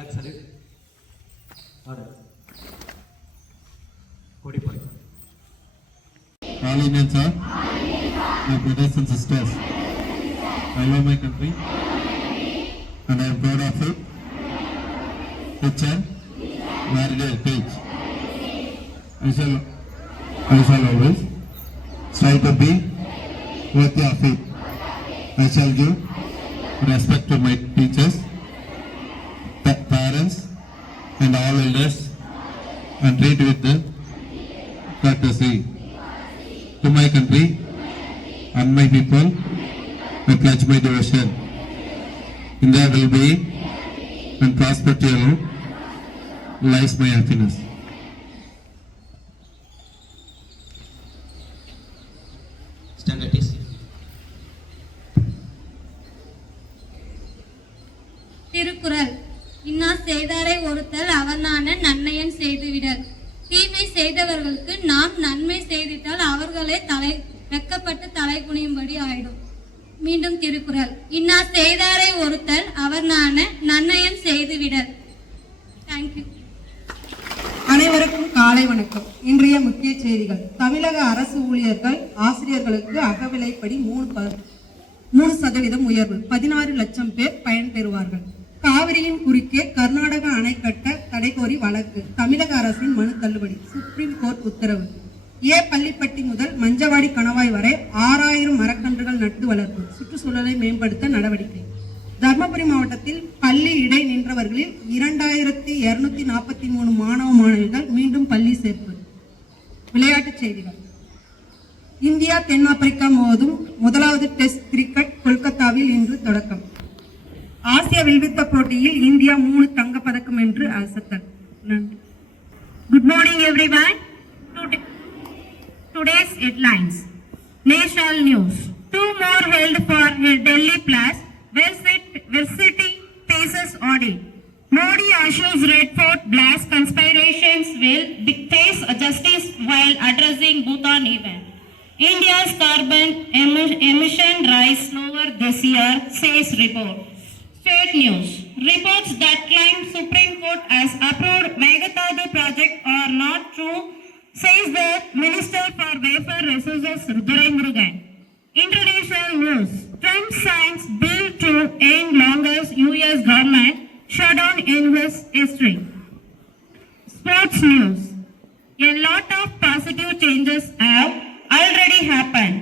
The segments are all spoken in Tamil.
Flag salute. Order. Kodi point. All Indians are my brothers and sisters. I love my country and I am proud of it. Rich and varied heritage. I shall always strive to be worthy of it. I shall give respect to my teachers, parents and all elders and treat with courtesy. To my country and my people, I pledge my devotion. In their well-being and prosperity alone lies my happiness. Stand at ease. Thirukkural. இன்னா செய்தாரை ஒருத்தல் அவனான நன்மையன் செய்துவிடல். தீமை செய்தவர்களுக்கு நாம் நன்மை செய்திட்டால் அவர்களே வெக்கப்பட்டு தலை குனியும்படி ஆயிடும். மீண்டும் திருக்குறள். இன்னா செய்தாரை ஒருத்தல் அவனான நன்மையன் செய்துவிடல். தேங்க்யூ. அனைவருக்கும் காலை வணக்கம். இன்றைய முக்கிய செய்திகள். தமிழக அரசு ஊழியர்கள் ஆசிரியர்களுக்கு அகவிலைப்படி 3% உயர்வு. 16 லட்சம் பேர் பயன்பெறுவார்கள். காவிரியின் குறுக்கே கர்நாடக அணை கட்ட தடை கோரி வழக்கு. தமிழக அரசின் மனு தள்ளுபடி. சுப்ரீம் கோர்ட் உத்தரவு. பள்ளிப்பட்டி முதல் மஞ்சவாடி கணவாய் வரை 6000 மரக்கன்றுகள் நட்டு வளர்ப்பு. சுற்றுச்சூழலை மேம்படுத்த நடவடிக்கை. தர்மபுரி மாவட்டத்தில் பள்ளி இடை நின்றவர்களில் 2243 மாணவ மாணவிகள் மீண்டும் பள்ளி சேர்ப்பு. விளையாட்டுச் செய்திகள். இந்தியா தென்னாப்பிரிக்கா மோதும் முதலாவது டெஸ்ட் கிரிக்கெட் கொல்கத்தாவில் இன்று தொடக்கம். ஆசிய வில்வித்த போட்டியில் இந்தியா 3 தங்கப்பதக்கம் என்று அசத்தல். Good morning everyone. Today's headlines. National news. 2 more held for Delhi Plus Varsity Thesis audit. Modi assures Red Fort blast conspirations will face justice while addressing Bhutan event. India's carbon emission rise slower this year, says report. State news. Reports that claim Supreme Court has approved Meghathadu project are not true, says the Minister for Welfare Resources Duraimurugan. International news. Trump signs bill to end longest U.S. government shutdown in his history. Sports news. A lot of positive changes have already happened,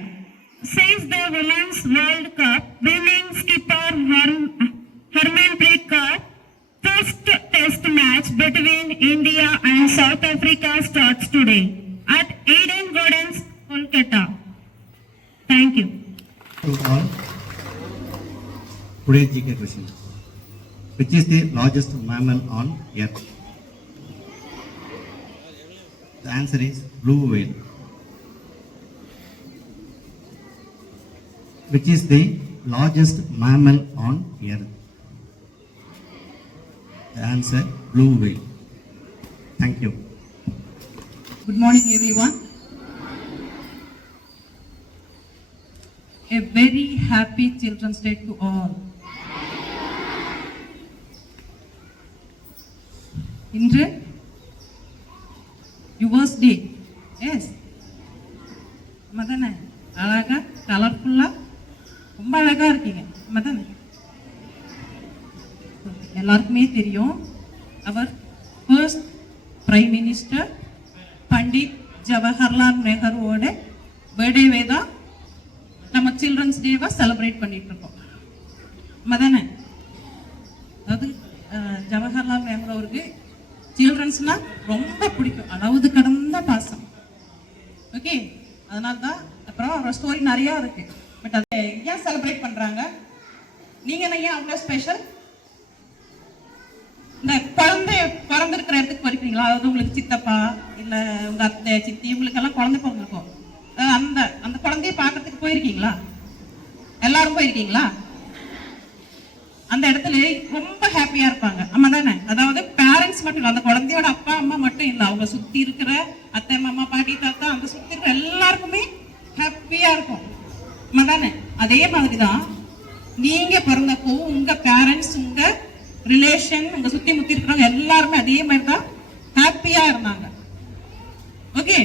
says the Women's World Cup winning skipper Harmanpreet Kaur. First test match between India and South Africa starts today at Eden Gardens, Kolkata. Thank you. To all, today's GK question. Which is the largest mammal on earth? The answer is blue whale. Which is the largest mammal on earth? The answer, blue whale. Thank you. Good morning everyone. A very happy Children's Day to all. இன்று யுவர்ஸ் டே. எஸ் மதனே, அழகா கலர்ஃபுல்லா ரொம்ப அழகா இருக்கீங்க மதனே. எல்லாருக்குமே தெரியும் அவர் first prime minister Pandit Jawaharlal நேருவோட பர்த்டேவே தான் நம்ம சில்ட்ரன்ஸ் டேவை செலிப்ரேட் பண்ணிட்டு இருக்கோம் மதனே. அதாவது ஜவஹர்லால் நேரு அவருக்கு சில்ட்ரன்ஸ்னா ரொம்ப பிடிக்கும், அளவுது கடந்த பாசம். ஓகே, அதனால தான் அப்புறம் அவரோட ஸ்டோரி நிறையா இருக்கு. பட் அதை ஏன் செலிப்ரேட் பண்றாங்க? நீங்க ஏன் அவ்வளோ ஸ்பெஷல்? இந்த குழந்தை பிறந்திருக்கிற இடத்துக்கு போயிருக்கீங்களா? அதாவது உங்களுக்கு சித்தப்பா இல்லை உங்க அத்தை சித்தி இவங்களுக்கெல்லாம் குழந்தை பிறந்திருக்கும். அந்த அந்த குழந்தைய பார்க்கறதுக்கு போயிருக்கீங்களா? எல்லாரும் போயிருக்கீங்களா? அந்த இடத்துல ரொம்ப ஹாப்பியா இருப்பாங்க. ஆமா தானே? அதாவது பேரண்ட்ஸ் மட்டும் இல்லை, அந்த குழந்தையோட அப்பா அம்மா மட்டும் இல்லை, அவங்க சுத்தி இருக்கிற அத்தை மாமா பாட்டி தாத்தா அந்த சுத்தி இருக்கிற எல்லாருக்குமே ஹாப்பியா இருக்கும். ஆமா தானே? அதே மாதிரிதான் நீங்க பிறந்தப்போ உங்க பேரண்ட்ஸ் உங்க ரிலேஷன், உங்க சுத்தி முத்தி இருக்கிறவங்க எல்லாருமே அதே மாதிரி தான் ஹாப்பியா இருந்தாங்க. ஓகே,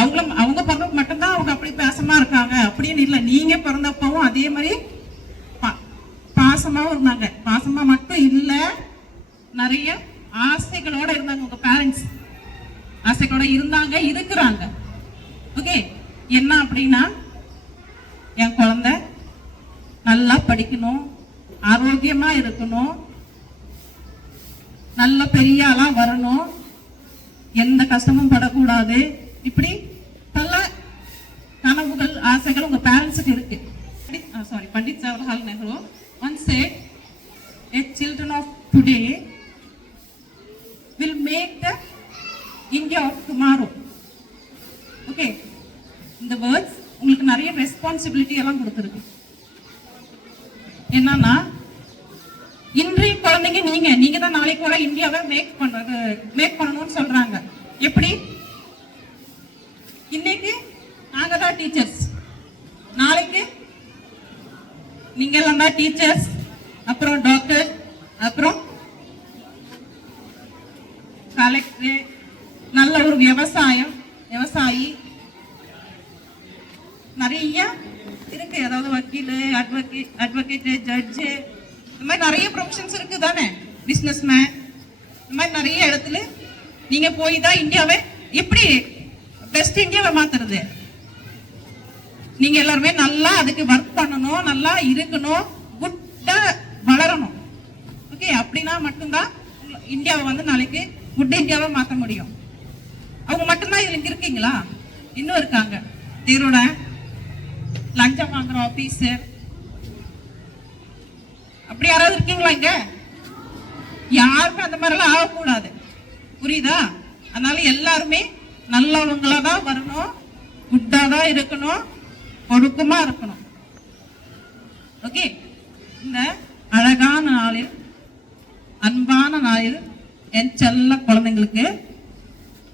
அவங்க பிறந்தப்ப மட்டும்தான் அவங்க அப்படி பாசமா இருக்காங்க அப்படின்னு இல்லை, நீங்க பிறந்தப்பவும் அதே மாதிரி பாசமாவும் இருந்தாங்க. பாசமா மட்டும் இல்ல, நிறைய ஆசைகளோட இருந்தாங்க. உங்க பேரண்ட்ஸ் ஆசைகளோட இருந்தாங்க, இருக்கிறாங்க. ஓகே, என்ன அப்படின்னா என் குழந்தை நல்லா படிக்கணும், ஆரோக்கியமா இருக்கணும், நல்ல பெரிய ஆளா வரணும், எந்த கஷ்டமும் படக்கூடாது, இப்படி பல கனவுகள் ஆசைகள் உங்க பேரண்ட்ஸுக்கு இருக்கு. Pandit Jawaharlal Nehru once said, a children of today will make the India of tomorrow. Okay, இந்த வேர்ட்ஸ் உங்களுக்கு நிறைய ரெஸ்பான்சிபிலிட்டி எல்லாம் கொடுத்துருக்கு. என்னன்னா, இன்றைய குழந்தைங்க நீங்க தான் நாளைக்கு கூட இந்தியாவை மேக் பண்ணணும்னு சொல்றாங்க. எப்படி? இன்னைக்கு நாங்க தான் டீச்சர்ஸ், நாளைக்கு நீங்க எல்லாம் தான் டீச்சர்ஸ், அப்புறம் டாக்டர், அப்புறம் கலெக்டர், நல்ல ஒரு விவசாயி, நிறைய இருக்கு. அதாவது வக்கீல், அட்வொகேட், ஜட்ஜு, இந்த மாதிரி நிறைய ப்ரொஃபஷன்ஸ் இருக்கு தானே, பிசினஸ் மேன், இந்த மாதிரி நிறைய இடத்துல நீங்க போய் தான் இந்தியாவை எப்படி பெஸ்ட் இந்தியாவை மாத்துறது. நீங்க எல்லாருமே நல்லா அதுக்கு ஒர்க் பண்ணணும், நல்லா இருக்கணும், குட்டா வளரணும். ஓகே, அப்படின்னா மட்டும்தான் இந்தியாவை வந்து நாளைக்கு குட் இந்தியாவை மாற்ற முடியும். அவங்க மட்டும்தான் இதுல இருக்கீங்களா? இன்னும் இருக்காங்க. தேரோட லஞ்சம் வாங்குற ஆபீசர், அப்படி யாராவது இருக்கீங்களா இங்க? யாருமே அந்த மாதிரி எல்லாம் ஆகக்கூடாது, புரியுதா? அதனால எல்லாருமே நல்லவங்களா தான் வரணும், குட்டா தான் இருக்கணும், ஒழுக்கமா இருக்கணும். ஓகே, இந்த அழகான நாளில், அன்பான நாளில் என் செல்ல குழந்தைங்களுக்கு,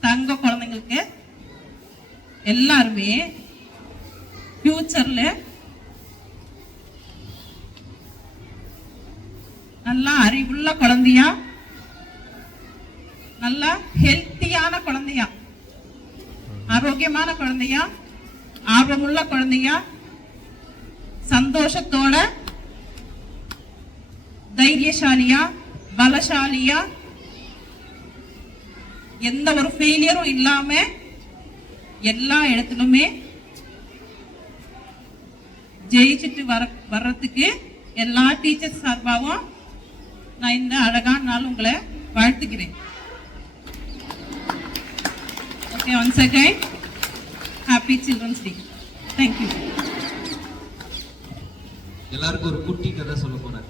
தங்க குழந்தைங்களுக்கு எல்லாருமே ஃபியூச்சர்ல நல்லா அறிவுள்ள குழந்தையா, நல்லா ஹெல்த்தியான குழந்தையா, ஆரோக்கியமான குழந்தையா, ஆர்வமுள்ள குழந்தையா, சந்தோஷத்தோட, தைரியசாலியா, பலசாலியா, எந்த ஒரு ஃபெயிலியரும் இல்லாம எல்லா இடத்துலுமே ஜெயிச்சுட்டு வர்றதுக்கு எல்லா டீச்சர்ஸ் சார்பாகவும் நான் இந்த அழகான நாள் உங்களை வாழ்த்துக்கிறேன். Okay, once again happy children's day. Thank you. எல்லாருக்கும் ஒரு குட்டி கதை சொல்ல போறேன்.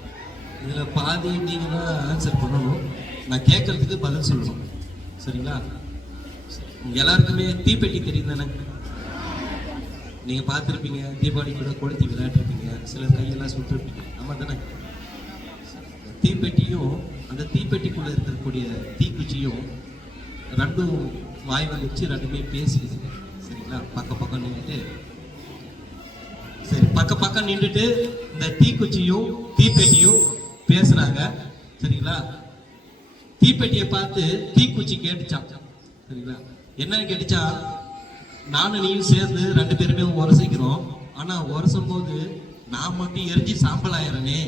இதுல பாதி நீங்க தான் ஆன்சர் பண்ணணும், நான் கேட்கறதுக்கு பதில் சொல்லணும். சரிங்களா? உங்க எல்லாருக்குமே தீப்பெட்டி தெரியும் தானே? நீங்க பார்த்துருப்பீங்க, தீபாவளி கூட கொளுத்தி விளையாட்டுருப்பீங்க, சிலர் கையெல்லாம் சுட்டுருப்பீங்க. ஆமா தானே? தீப்பெட்டியும் அந்த தீப்பெட்டிக்குள்ள இருக்கக்கூடிய தீக்குச்சியும் ரெண்டும் வாய் வச்சு ரெண்டுமே பேசிக்குது. சரிங்களா? பக்கம் நின்றுட்டு, சரி, பக்கம் நின்றுட்டு இந்த தீக்குச்சியும் தீப்பெட்டியும் பேசுறாங்க. சரிங்களா? தீப்பெட்டியை பார்த்து தீக்குச்சி கேட்டுச்சான். சரிங்களா? என்னன்னு கேட்டுச்சா, நானும் நீயும் சேர்ந்து ரெண்டு பேருமே உரசிக்கிறோம், ஆனா உரசும் போது நான் மட்டும் எரிஞ்சு சாம்பல் ஆயிரனே,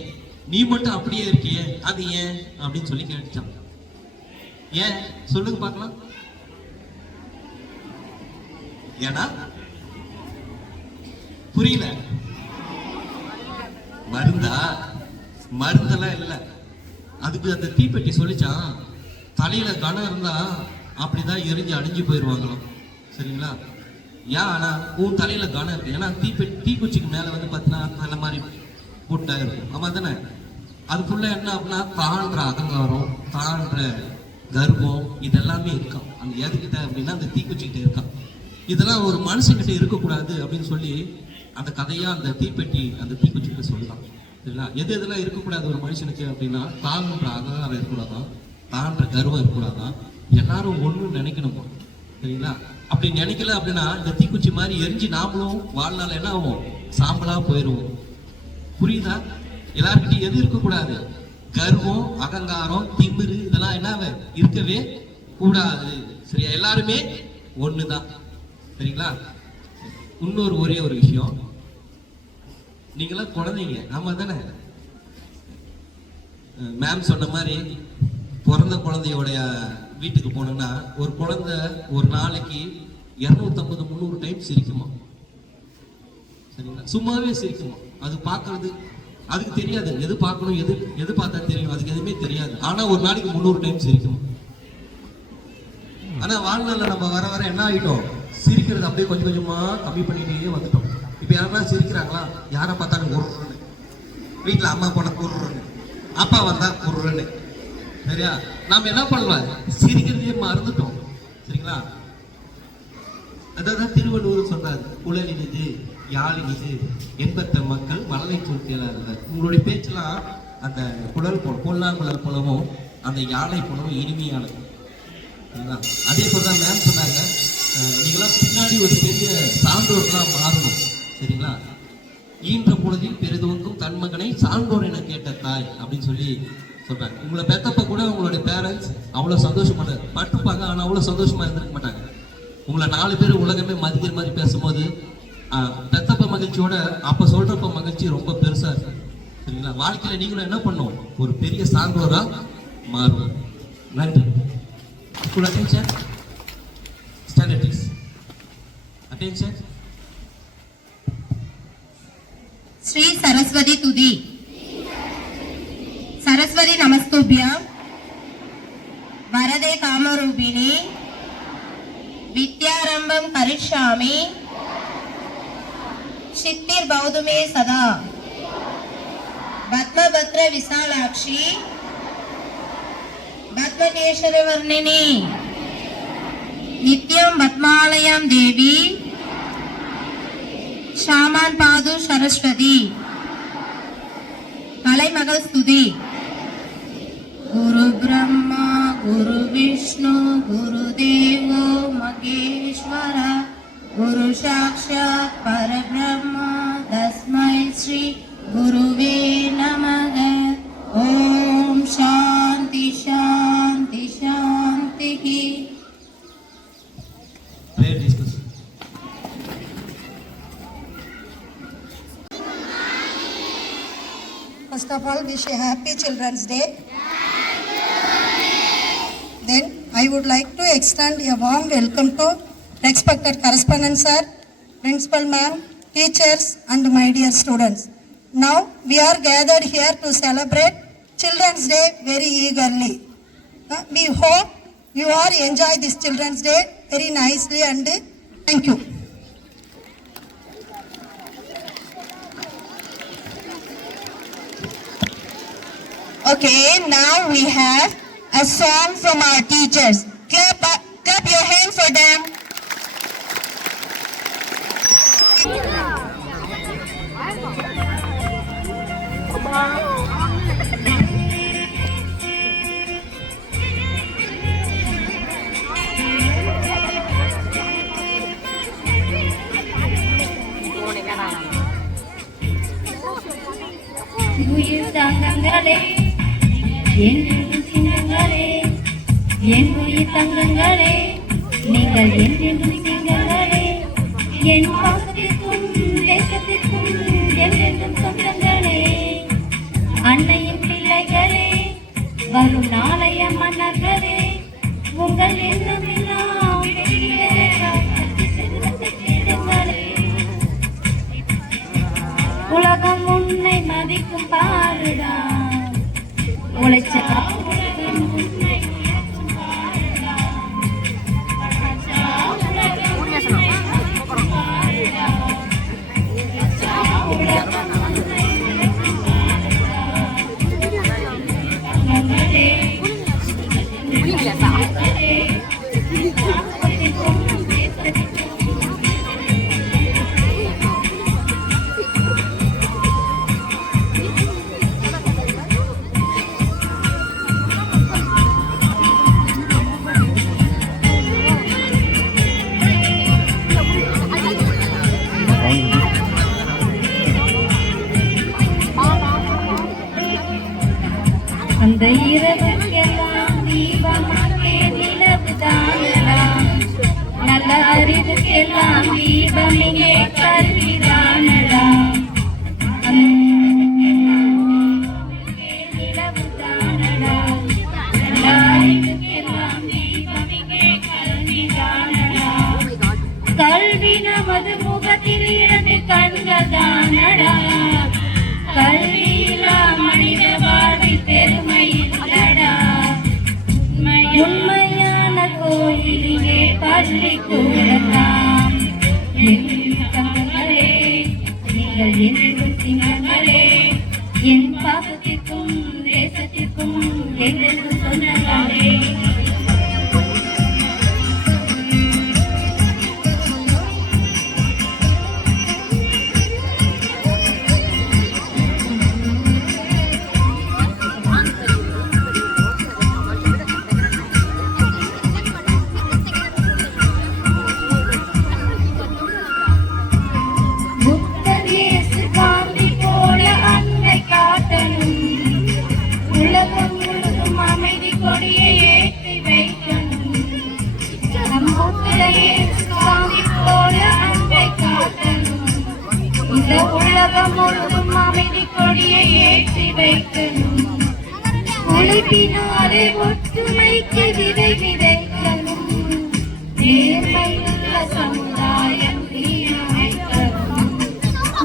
நீ மட்டும் அப்படியே இருக்கியே, அது ஏன் அப்படின்னு சொல்லி கேட்டுச்சான். ஏன் சொல்லுங்க பார்க்கலாம். ஏன்னா புரியல. மருந்தெல்லாம் இல்ல. அதுக்கு அந்த தீப்பெட்டி சொல்லிச்சான், தலையில கனம் இருந்தா அப்படிதான் எரிஞ்சு அழிஞ்சு போயிடுவாங்களாம். சரிங்களா? ஏன் ஆனா உன் தலையில கனம் இருக்கு. ஏன்னா தீக்குச்சிக்கு மேல வந்து பார்த்தீங்கன்னா தலை மாதிரி கூட்டா இருக்கும். ஆமா தானே? அதுக்குள்ள என்ன அப்படின்னா தாழ்ற அகங்காரம், தாழ்ற கர்வம், இதெல்லாமே இருக்கான். அந்த எதுக்கிட்ட அப்படின்னா அந்த தீக்குச்சிக்கிட்ட இருக்கான். இதெல்லாம் ஒரு மனுஷங்கிட்ட இருக்கக்கூடாது அப்படின்னு சொல்லி அந்த கதையா அந்த தீப்பெட்டி அந்த தீக்குச்சிக்கிட்ட சொல்லலாம். சரிங்களா? எதெல்லாம் இருக்கக்கூடாது ஒரு மனுஷனுக்கு அப்படின்னா, தாழ்ன்ற அகங்காரம் இருக்கக்கூடாதான், தாழ்ற கர்வம் இருக்கக்கூடாதான், எல்லாரும் ஒண்ணு நினைக்கணுமா. சரிங்களா? அப்படி நினைக்கல அப்படின்னா இந்த தீக்குச்சி மாதிரி எரிஞ்சு நாமளும் வாழ்நாள் என்ன ஆகும், சாம்பலா போயிடுவோம். புரியுதா? எல்லாருக்கிட்டையும் எது இருக்கக்கூடாது, கர்வம், அகங்காரம், திமிரு இதெல்லாம் என்ன இருக்கவே கூடாது. சரியா? எல்லாருமே ஒண்ணுதான். சரிங்களா? இன்னொரு ஒரே ஒரு விஷயம், நீங்களாம் குழந்தைங்க, ஆமா தானே? மேம் சொன்ன மாதிரி பிறந்த குழந்தையோடைய வீட்டுக்கு போனோம்னா ஒரு குழந்தை ஒரு நாளைக்கு 250-300 டைம் சிரிக்குமா. சரிங்களா? சும்மாவே சிரிக்குமா. அது பார்க்கறது அதுக்கு தெரியாது, எது பார்க்கணும் எது பார்த்தா தெரியும், அதுக்கு எதுவுமே தெரியாது. ஆனா ஒரு நாளைக்கு 300 டைம் சிரிக்குமா. ஆனா வாழ்நாள்ல நம்ம வர வர என்ன ஆகிட்டோம், சிரிக்கிறது அப்படியே கொஞ்சம் கொஞ்சமா கம்மி பண்ணிட்டே வந்துட்டோம். இப்ப யாரா சிரிக்கிறாங்களா? யாரை பார்த்தாலும் குருன்னு, வீட்டுல அம்மா போன குருன்னு, அப்பா வந்தா குருன்னு. சரியா? நாம என்ன பண்ணலாம், சிரிக்கிறதையே மறந்துட்டோம். சரிங்களா? அதான் திருவள்ளுவர் சொல்றாரு, குழலினிது யாழினிது என்பத்த மக்கள் மலரை சொல்லியாளர். உங்களுடைய பேச்செல்லாம் அந்த குழல் போல பொல்லாங்குழல் போலவும் அந்த யாழை போலவும் இனிமையானது. அதே போலதான் மேம் சொன்னாங்க, நீங்களாம் பின்னாடி ஒரு பெரிய சான்றோர்களாக மாறணும். சரிங்களா? ஈன்ற பொழுதில் பெரிதுவங்கும் தன் மகனை சான்றோர் என கேட்ட தாய் அப்படின்னு சொல்லி சொல்றாங்க. உங்களை பெத்தப்ப கூட உங்களுடைய பேரண்ட்ஸ் அவ்வளோ சந்தோஷமா பட்டுப்பாங்க, ஆனால் அவ்வளோ சந்தோஷமா இருந்திருக்க மாட்டாங்க. உங்களை 4 பேர் உலகமே மதிக்கிற மாதிரி பேசும்போது பெத்தப்ப மகிழ்ச்சியோட அப்ப சொல்றப்ப மகிழ்ச்சி ரொம்ப பெருசா இருக்கு. சரிங்களா? வாழ்க்கையில நீங்களும் என்ன பண்ணும், ஒரு பெரிய சான்றோரா மாறும். நன்றி. Full attention. Stand at ease. Attention. Sri Saraswati Tudi. Saraswati Namastubhyam. Varade Kamarubini. Vidyarambam Karishami. Shittir Baudume Sada. Bhatmabhadra Visalakshi. Bhatmakeshwaravarnini. Nityam Bhatmalayam Devi. Shaman Padu Saraswati. Kalaimagal Studi. Guru Brahma, Guru Vishnu, Guru Devo Maheshwara, Guru Sakshat Parabrahma, Tasmai Shri Guruve Namaha. Om Shanti Shanti Shanti. Prayer discuss. First of all, wish a happy Children's Day. Then I would like to extend a warm welcome to respected correspondent sir, principal ma'am, teachers and my dear students. Now we are gathered here to celebrate Children's Day very eagerly. We hope you all enjoy this Children's Day very nicely and thank you. Okay, now we have a song from our teachers. Clap your hands for them. உயிர் தங்கங்களே, என் சிங்கங்களே, என் உயிர் தங்கங்களே, நீங்கள் என்றென்றும் சிங்கங்களே, என் பாசத்திற்கும் தேசத்திற்கும் என்றென்றும் சொந்தங்களே, அன்னையின் பிள்ளைகளே, வரும் நாளைய மன்னர்களே, உங்கள் எண்ணமெல்லாம் பெரிய செல்வத்தை தேடுங்களே. உலகம் உன்னை மதிக்கும் பாருடா, உழைச்சா உலகம் உன்னை மதிக்கும் பாருடா, உழைச்சா உலகம் உன்னை மதிக்கும் பாருடா, உழைச்சா உலகம் உன்னை மதிக்கும் பாருடா. தங்கங்களே, தங்கங்களே, காப்பதிக்கும் தேசத்திற்கும் அந்த இரவுக்கெல்லாம் தீபமாக்கே நிலவுதானடா நல்ல அறிவுக்கெல்லாம் தீபம் இங்கே கல்விதானடா நிலவுதானடா நல்ல அறிவுக்கெல்லாம் தீபம் இங்கே கல்விதானடா கல்வி நமது முகத்தில் இருந்து கண்கள்தானடா கல்வியில்லா மனித வாழ்வில் பெருமை இல்லடா உண்மையான கோயில் இங்கே பள்ளி கூடலாம் என் தங்கங்களே நீங்கள் என்றும் சிங்கங்களே என் பாசத்திற்கும் தேசத்திற்கும் என்றென்றும் சொந்தங்களே உலகம் முழுதும் அமைதி கொடியை ஏற்றி வைக்கணும் உழைப்பினாலே ஒற்றுமைக்கு விதை விதைக்கணும் நேர்மையுள்ள சமுதாயம் தீர்மைக்கணும்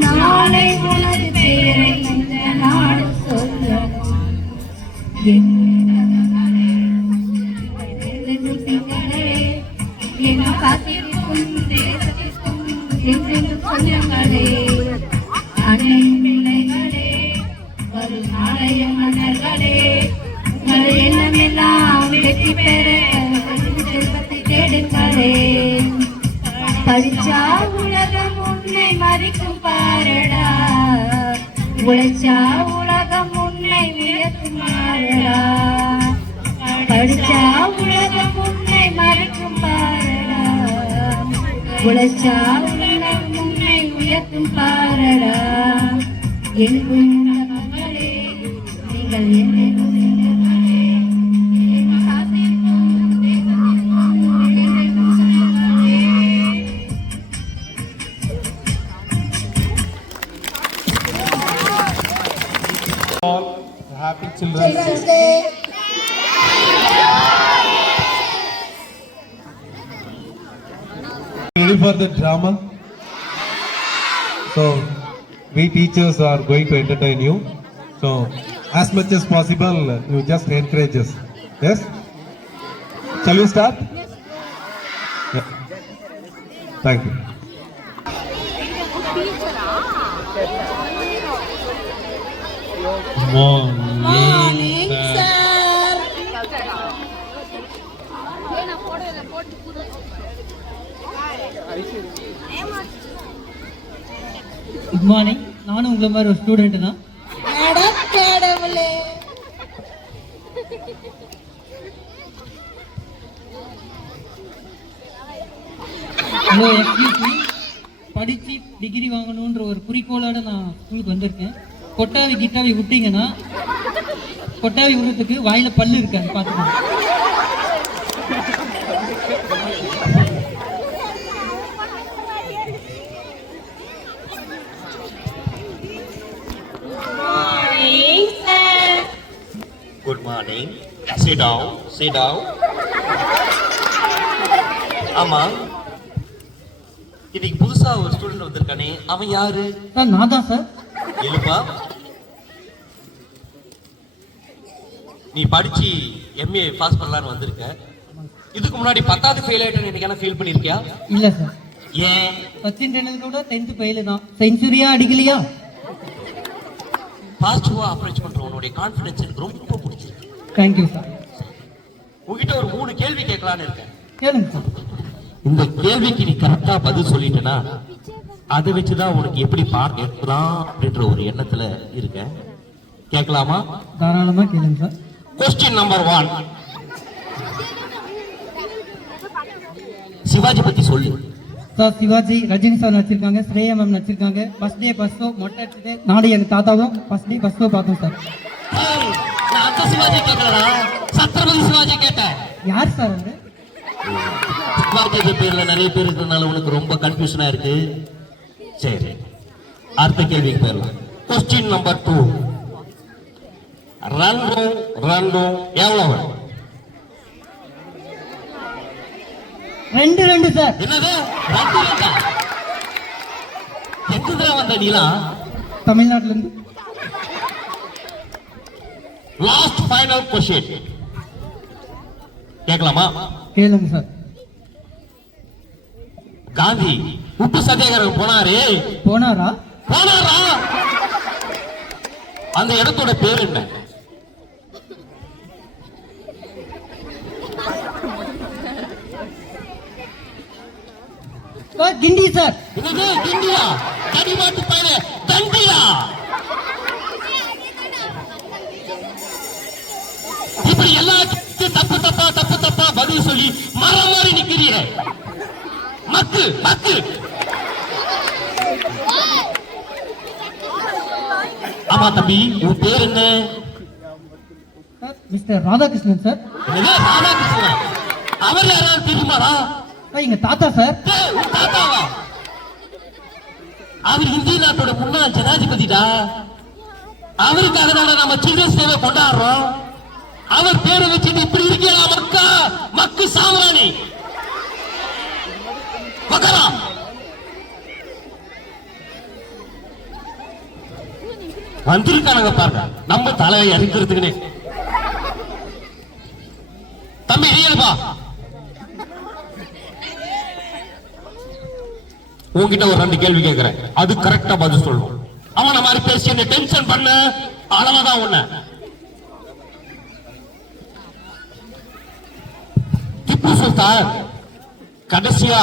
நாளை உனது பேரை இந்த நாடு சொல்லணும் என் காத்திருக்கும் தேசத்திற்கும் என்றென்றும் சொந்தங்களே அன்னை பிள்ளைகளே வரும் நாளைய மன்னர்களே உங்கள் எண்ணமெல்லாம் வெற்றி பெற செல்வத்தை தேடுங்களே படிச்சா உலகம் உன்னை மதிக்கும் பாரடா உழைச்சா உலகம் உன்னை உயர்த்தும் பாரடா படிச்சா உலகம் உன்னை மதிக்கும் பாரடா உழைச்சா உலகம் உன்னை உயர்த்தும் பாரடா எங்கும் மகளே நீங்கள் என்றென்றும் சிங்கங்களே. என் காத்திருக்கும் தேசத்திற்கும் என்றென்றும் சொந்தங்களே. All happy Children's Day. Children's Day. Ready for the drama? So, we teachers are going to entertain you. So, as much as possible, you just encourage us. Yes? Shall we start? Yeah. Thank you. Morning, sir. Good morning. நானும் உங்களை மாதிரி ஒரு ஸ்டூடெண்ட் தான். Hello, excuse me. படித்து டிகிரி வாங்கணுன்ற ஒரு குறிக்கோளோட நான் ஸ்கூலுக்கு வந்திருக்கேன். கொட்டாவி கிட்டாவி விட்டீங்கன்னா கொட்டாவி விடுறதுக்கு வாயில பல்லு இருக்காது, பார்த்துக்கோங்க. Good morning. Sit down. Sit down. ஆமா, இன்னைக்கு புதுசா ஒரு ஸ்டூடெண்ட் வந்திருக்கானே, அவன் யாரு? சார், நான் தான் சார். எழுப்பா, நீ படிச்சு எம்ஏ பாஸ் பண்ணலான்னு வந்திருக்க. இதுக்கு முன்னாடி 10th ஃபெயில் ஆயிட்டேன்னு எனக்கு ஃபீல் பண்ணிருக்கியா? இல்லை சார். ஏன்? சச்சின் டெண்டுல்கரோட 10th ஃபெயில் தான். செஞ்சுரியா அடிக்கலையா? பாசிட்டிவா அப்ரோச் பண்ற உன்னுடைய கான்ஃபிடன்ஸ் எனக்கு ரொம்ப பிடிச்சிருக்கு. Thank you sir. உங்ககிட்ட ஒரு 3 கேள்வி கேட்கலான்னு இருக்கேன். கேளுங்க சார். இந்த கேள்விக்கு நீ கரெக்டா பதில் சொல்லிட்டேன்னா அதை வச்சுதான் உனக்கு எப்படி மார்க் எடுக்கலாம் அப்படின்ற ஒரு எண்ணத்துல இருக்கேன். கேட்கலாமா? தாராளமாக கேளுங்க சார். கொஸ்டின் நம்பர் 1, சிவாஜி பத்தி சொல்லு. சார், சிவாஜி ரஜினி சார் நடிச்சிருக்காங்க, ஸ்ரேயா மேம் நடிச்சிருக்காங்க. ஃபர்ஸ்ட் டே ஃபர்ஸ்ட் ஷோ மொட்டை அடிச்சது நானும் எங்கள் தாத்தாவும் ஃபர்ஸ்ட் டே ஃபர்ஸ்ட் ஷோ பார்த்தோம் சார். நான் அந்த சிவாஜி கேட்கலடா, சத்ரபதி சிவாஜி கேட்டேன். யார் சார் அது? சிவாஜி பேர்ல நிறைய பேர் இருக்கிறதுனால உனக்கு ரொம்ப கன்ஃபியூஷனா இருக்கு. சரி, அடுத்த கேள்விக்கு போயிடலாம். Question number 2. ரெண்டும் எவ்வளவு? 2 சார். என்னது 2? எங்க வந்த நீலா? தமிழ்நாட்டுல இருந்து. லாஸ்ட் ஃபைனல் கொஸ்டின் கேட்கலாமா? கேளுங்க சார். காந்தி உப்பு சத்தியாகிரகம் போனாரா? போனாரா? அந்த இடத்தோட பேர் என்ன? கிண்டி சார். என்னது கிண்டியா? கடிமாட்டு பயிர தண்டியா? இப்படி எல்லாத்துக்கும் தப்பு தப்பா பதில் சொல்லி மரம் மாறி நிக்கிறீங்க. மக்கு. ஆமா தம்பி, உன் பேர் என்ன? Sir mister Radhakrishnan sir. என்னது ராதாகிருஷ்ணன்? அவர் யாராவது தெரியுமாடா? எங்க தாத்தா சார். உன் தாத்தாவா? அவர் இந்திய நாட்டோட முன்னாள் ஜனாதிபதிடா. அவருக்காக தான் நம்ம சில்ட்ரன்ஸ் டேவை கொண்டாடுறோம். அவர் பேரை வச்சுட்டு இப்படி இருக்கியா? மக்கு சாவராணி பக்கரா. வந்திருக்கானுங்க பாருங்க, நம்ம தலையை இறக்கிறதுக்குன்னு. தம்பி ரியல்பா, உங்ககிட்ட ஒரு 2 கேள்வி கேட்கிறேன், அது கரெக்டா பதில் சொல்லணும். அவன மாதிரி பேசி என்ன டென்ஷன் பண்ண அளவுதான் உன்ன. திப்பு சுல்தான் கடைசியா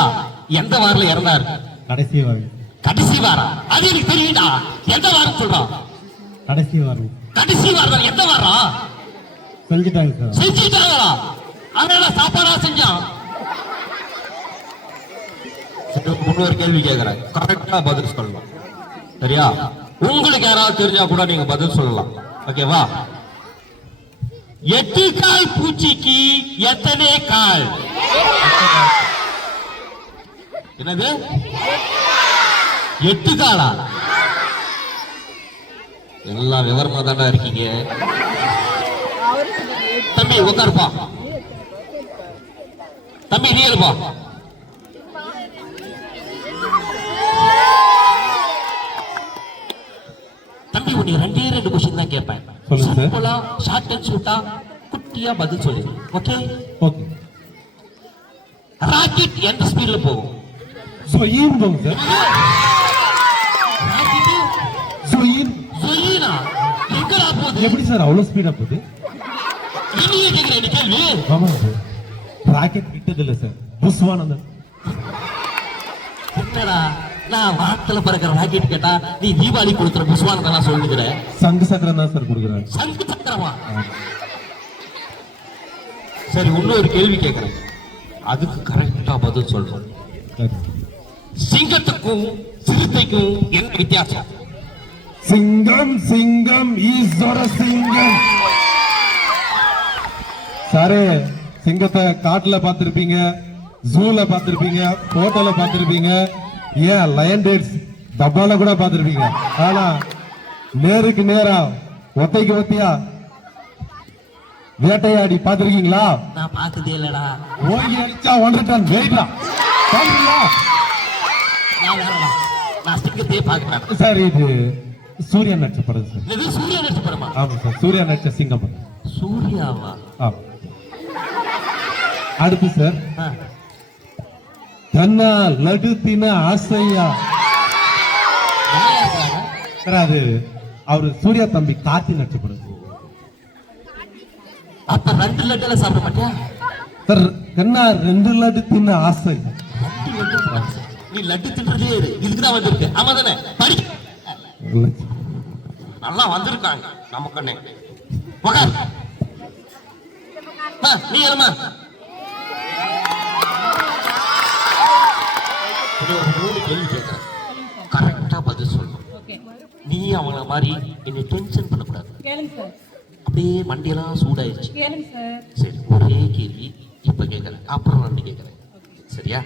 எந்த வாரில இறந்தார்? கடைசி வாரம். அது எனக்கு தெரியும்டா. எந்த வாரம் சொல்றான்? கடைசி வாரம். எந்த வாரம்? செஞ்சுட்டாங்களா? அதனால சாப்பாடா செஞ்சான். இன்னொரு கேள்வி கேட்கிறேன், கரெக்டா பதில் சொல்லலாம். சரியா? உங்களுக்கு யாராவது தெரிஞ்சா கூட நீங்க பதில் சொல்லலாம். ஓகேவா? 8 கால் பூச்சிக்கு எத்தனை கால்? என்னது 8 காலா? எல்லாம் விவரமா தானே இருக்கீங்க. தம்பி உட்காருப்பா. தம்பி நீ இருப்பா. தம்பி உன்னை 2 கொஸ்டின் தான் கேட்பேன். சிம்பிளா ஷார்ட் அண்ட் ஸ்வீட்டா குட்டியா பதில் சொல்லு. ஓகே? ராக்கெட் எந்த ஸ்பீட்ல போகும்? எப்படி சார் அவ்வளவு ஸ்பீடா போகுது? நீங்க கேக்குற கேள்வி. ஆமா சார், ராக்கெட் விட்டது இல்ல சார், புஸ்வானந்தன். என்னடா நான் வானத்துல பறக்கிற ராக்கெட் கேட்டா நீ தீபாவளி கொடுத்துற புஸ்வானந்தன் சொல்லுகிற? சங்கு சக்கரம் தான் சார் கொடுக்குறாங்க. சங்கு சக்கரமா? சரி, இன்னொரு கேள்வி கேட்கிறேன், அதுக்கு கரெக்டா பதில் சொல்லணும். சிங்கத்துக்கும் சிறுத்தைக்கும் என்ன வித்தியாசம்? சிங்கம் ஈஸ்வர சிங்கம். சாரே, சிங்கத்தை காட்டுல பாத்திருப்பீங்க, ஜூல பாத்திருப்பீங்க, போட்டோல பாத்திருப்பீங்க, ஏன் லயன் டேட்ஸ் டப்பால கூட பாத்திருப்பீங்க. ஆனா நேருக்கு நேரா ஒத்தைக்கு ஒத்தையா வேட்டையாடி பாத்திருக்கீங்களா? நான் பார்த்ததே இல்லடா. ஓங்கி அடிச்சா 1 டன் வெயிட்ல நான் சிங்கத்தையே பார்க்கிறேன். சார், இது சூர்யா நடிச்ச படம் சார். இது சூர்யா நடிச்ச படமா? ஆமா சார், சூர்யா நடிச்ச சிங்கம். சூர்யாவா? ஆமா. அடுத்து சார், தன்னா லட்டு தின ஆசையா. சார், அது அவரு சூர்யா தம்பி கார்த்தி நடிச்ச படம். அப்ப 2 லட்டுல சாப்பிட மாட்டியா? சார், கண்ணா 2 லட்டு தின்ன ஆசை. நீ லட்டு தின்றதே இதுக்குதான் வந்திருக்கு. ஆமா தானே? படி. நல்லா வந்திருக்காங்க நம்ம கண்ணே. நீ ஏமா கேள்வி கேட்கிறேன், கரெக்டா பதில் சொல்லணும். நீ அவங்கள மாதிரி என்னை டென்ஷன் பண்ணக்கூடாது. அப்படியே மண்டியெல்லாம் சூடாயிருச்சு. கேளுங்க சார். சரி, ஒரே கேள்வி இப்ப கேட்கறேன், அப்புறம் நான் கேட்கறேன். சரியா?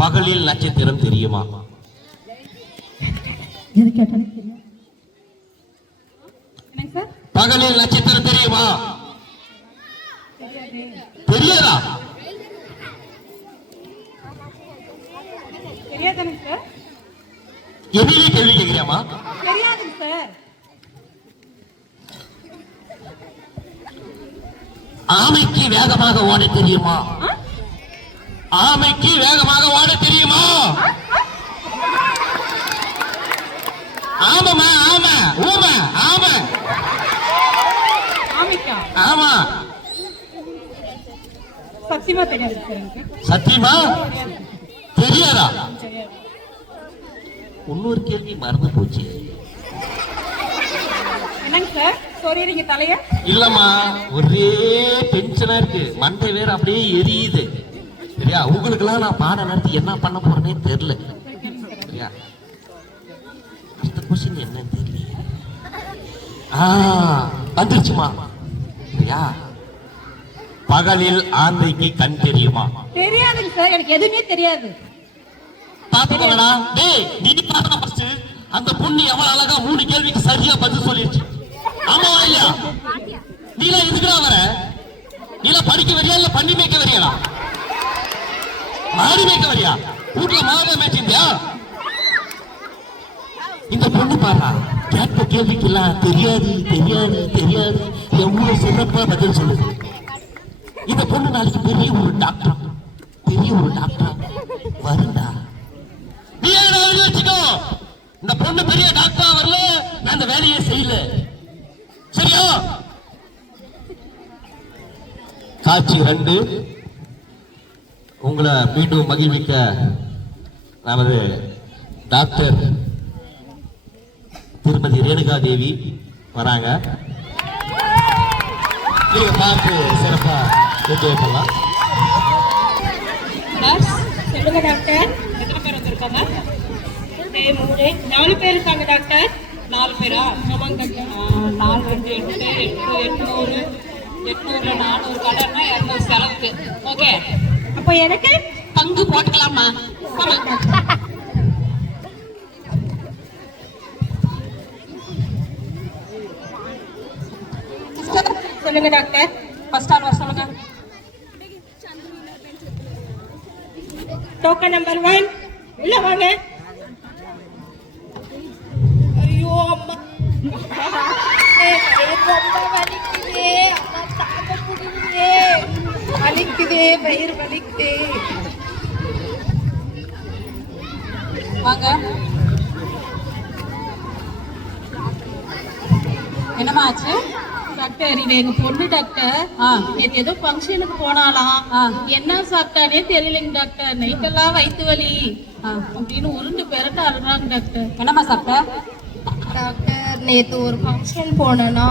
பகலில் நட்சத்திரம் தெரியுமா? என்னங்க சார்? பகலில் நட்சத்திரம் தெரியுமா? தெரியாதா? தெரியாதுங்க சார். எதிலே கேள்வி கேட்கிறியாமா? தெரியாதுங்க சார். ஆமைக்கு வேகமாக ஓட தெரியுமா? ஆமைக்கு வேகமாக ஓட தெரியுமா? ஆமாமா, ஆமா, ஊமை, ஆமா, ஆமைக்கா? ஆமா. சத்தியமா தெரியாது சார் எனக்கு. சத்தியமா தெரியாதா? இன்னொரு கேள்வி மறந்து போச்சு. என்னங்க சார் சொல்றீங்க தலைய? இல்லம்மா, ஒரே டென்ஷனா இருக்கு, மண்டை வேற அப்படியே எரியுது. சரியா? உங்களுக்கு எல்லாம் நான் பாடம் நடத்தி என்ன பண்ண போறேனே தெரியல. சரியா? அடுத்த கொஸ்டின் என்னன்னு தெரியல. வந்துருச்சுமா. சரியா? பகலில் ஆந்தைக்கு கண் தெரியுமா? தெரியாதுங்க சார், எனக்கு எதுவுமே தெரியாது. பாத்துக்கோங்களா? டேய், நீ பாருங்க ஃபர்ஸ்ட். அந்த பொண்ணு எவ்வளவு அழகா 3 கேள்விக்கு சரியா பதில் சொல்லிடுச்சு. ஆமாவா இல்லையா? நீல எதுக்குடா வர? நீல படிக்க வரியா இல்ல பண்ணி மேய்க்க வரியாடா? மாடி மேய்க்க வரியா? வீட்டுல மாத மேய்ச்சிருந்தியா? இந்த பொண்ணு பாருடா, கேட்ட கேள்விக்கெல்லாம் தெரியாது தெரியாது தெரியாது எவ்வளவு சிறப்பா பதில் சொல்லுது. இந்த பொண்ணு நாளைக்கு பெரிய ஒரு டாக்டர், பெரிய ஒரு டாக்டர் வருண்டா. நீ வச்சுக்கோ, இந்த பொண்ணு பெரிய டாக்டரா வரல, நான் அந்த வேலையை செய்யல. சரியா? காட்சி 2 உங்களை மீண்டும் மகிழ்விக்க நமது டாக்டர் திருமதி ரேணுகா தேவி வராங்க. நீங்க பார்த்து சிறப்பா என்ஜாய் பண்ணலாம். சொல்லுங்க டாக்டர், எத்தனை பேர் வந்திருக்காங்க? 4 பேர் இருக்காங்க டாக்டர். 4 பேரா? ஆமாங்க டாக்டர். 4 2 8 800 800 400 கலர்னா 200 செலவுக்கு. ஓகே, அப்போ எனக்கு பங்கு போட்டுக்கலாமா? சொல்லுங்க டாக்டர், ஃபர்ஸ்ட் ஆல் வர சொல்லுங்க. டோக்கன் நம்பர் 1 உள்ள வாங்க. ஐயோ அம்மா, ரொம்ப வலிக்குதே அம்மா, தாங்க முடியலையே, வலிக்குதே, வயிறு வலிக்குதே. வாங்க. என்னம்மா ஆச்சு? டாக்டர், இது எங்க பொண்ணு டாக்டர். நேற்று ஏதோ ஃபங்க்ஷனுக்கு போனாலாம், என்ன சாப்பிட்டானே தெரியலைங்க டாக்டர். நைட்டெல்லாம் வயிற்று வலி அப்படின்னு உருண்டு பெரட்ட அழுறாங்க டாக்டர். என்னம்மா சாப்பிட்ட? டாக்டர், நேத்து ஒரு ஃபங்க்ஷன் போனேனா,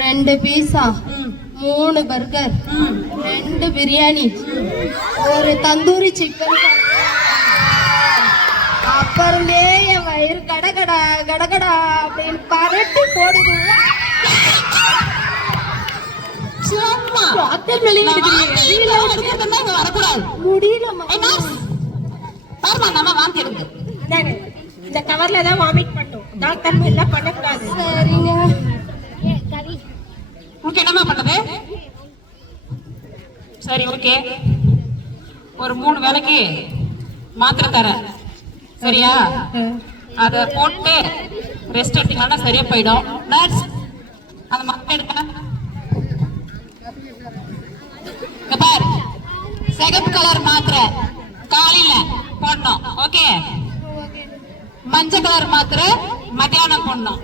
2 பீஸா, 3 பர்கர், 2 பிரியாணி, ஒரு தந்தூரி சிக்கன். அப்புறமே என் வயிறு கடகடா கடகடா அப்படின்னு பரட்டி போடுது. இந்த கவர்ல தான் வாமிட் பண்ணும் டாக்டர், எல்லாம் பண்ணக்கூடாது. சரிங்க. உனக்கு என்னமா பண்ணது? சரி, ஓகே, ஒரு 3 வேளைக்கு மாத்திரை தரேன். சரியா? அத போட்டு ரெஸ்ட் எடுத்தீங்கன்னா சரியா போயிடும். நர்ஸ், அந்த மாத்திரை எடுக்க. பார், சிகப்பு கலர் மாத்திரை காலையில போடணும். ஓகே, மஞ்சள் கலர் மாத்திரை மத்தியானம் போடணும்.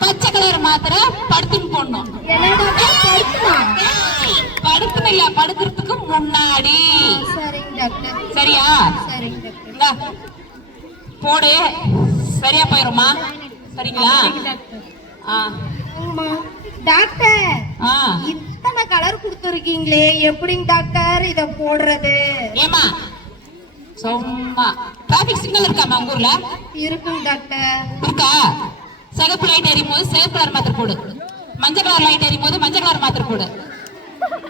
பச்சை கலர் மாத்திரை படுத்துன்னு போடணும். படுத்துன்னு இல்ல, படுக்கிறதுக்கு முன்னாடி. சரிங்க டாக்டர். சரியா? சரிங்க டாக்டர். இந்தா, போடு, சரியா போயிருமா? சரிங்களா? டாக்டர், இத்தனை கலர் கொடுத்துருக்கீங்களே, எப்படிங்க டாக்டர் இத போடுறது? ஏமா சும்மா டிராபிக் சிக்னல் இருக்காமா உங்க ஊர்ல? இருக்குங்க டாக்டர். இருக்கா? சிகப்பு லைட் எரியும் போது சிகப்பு கலர் மாத்திரை போடு, மஞ்சள் கலர் லைட் எரியும் போது மஞ்சள் கலர் மாத்திரை போடு,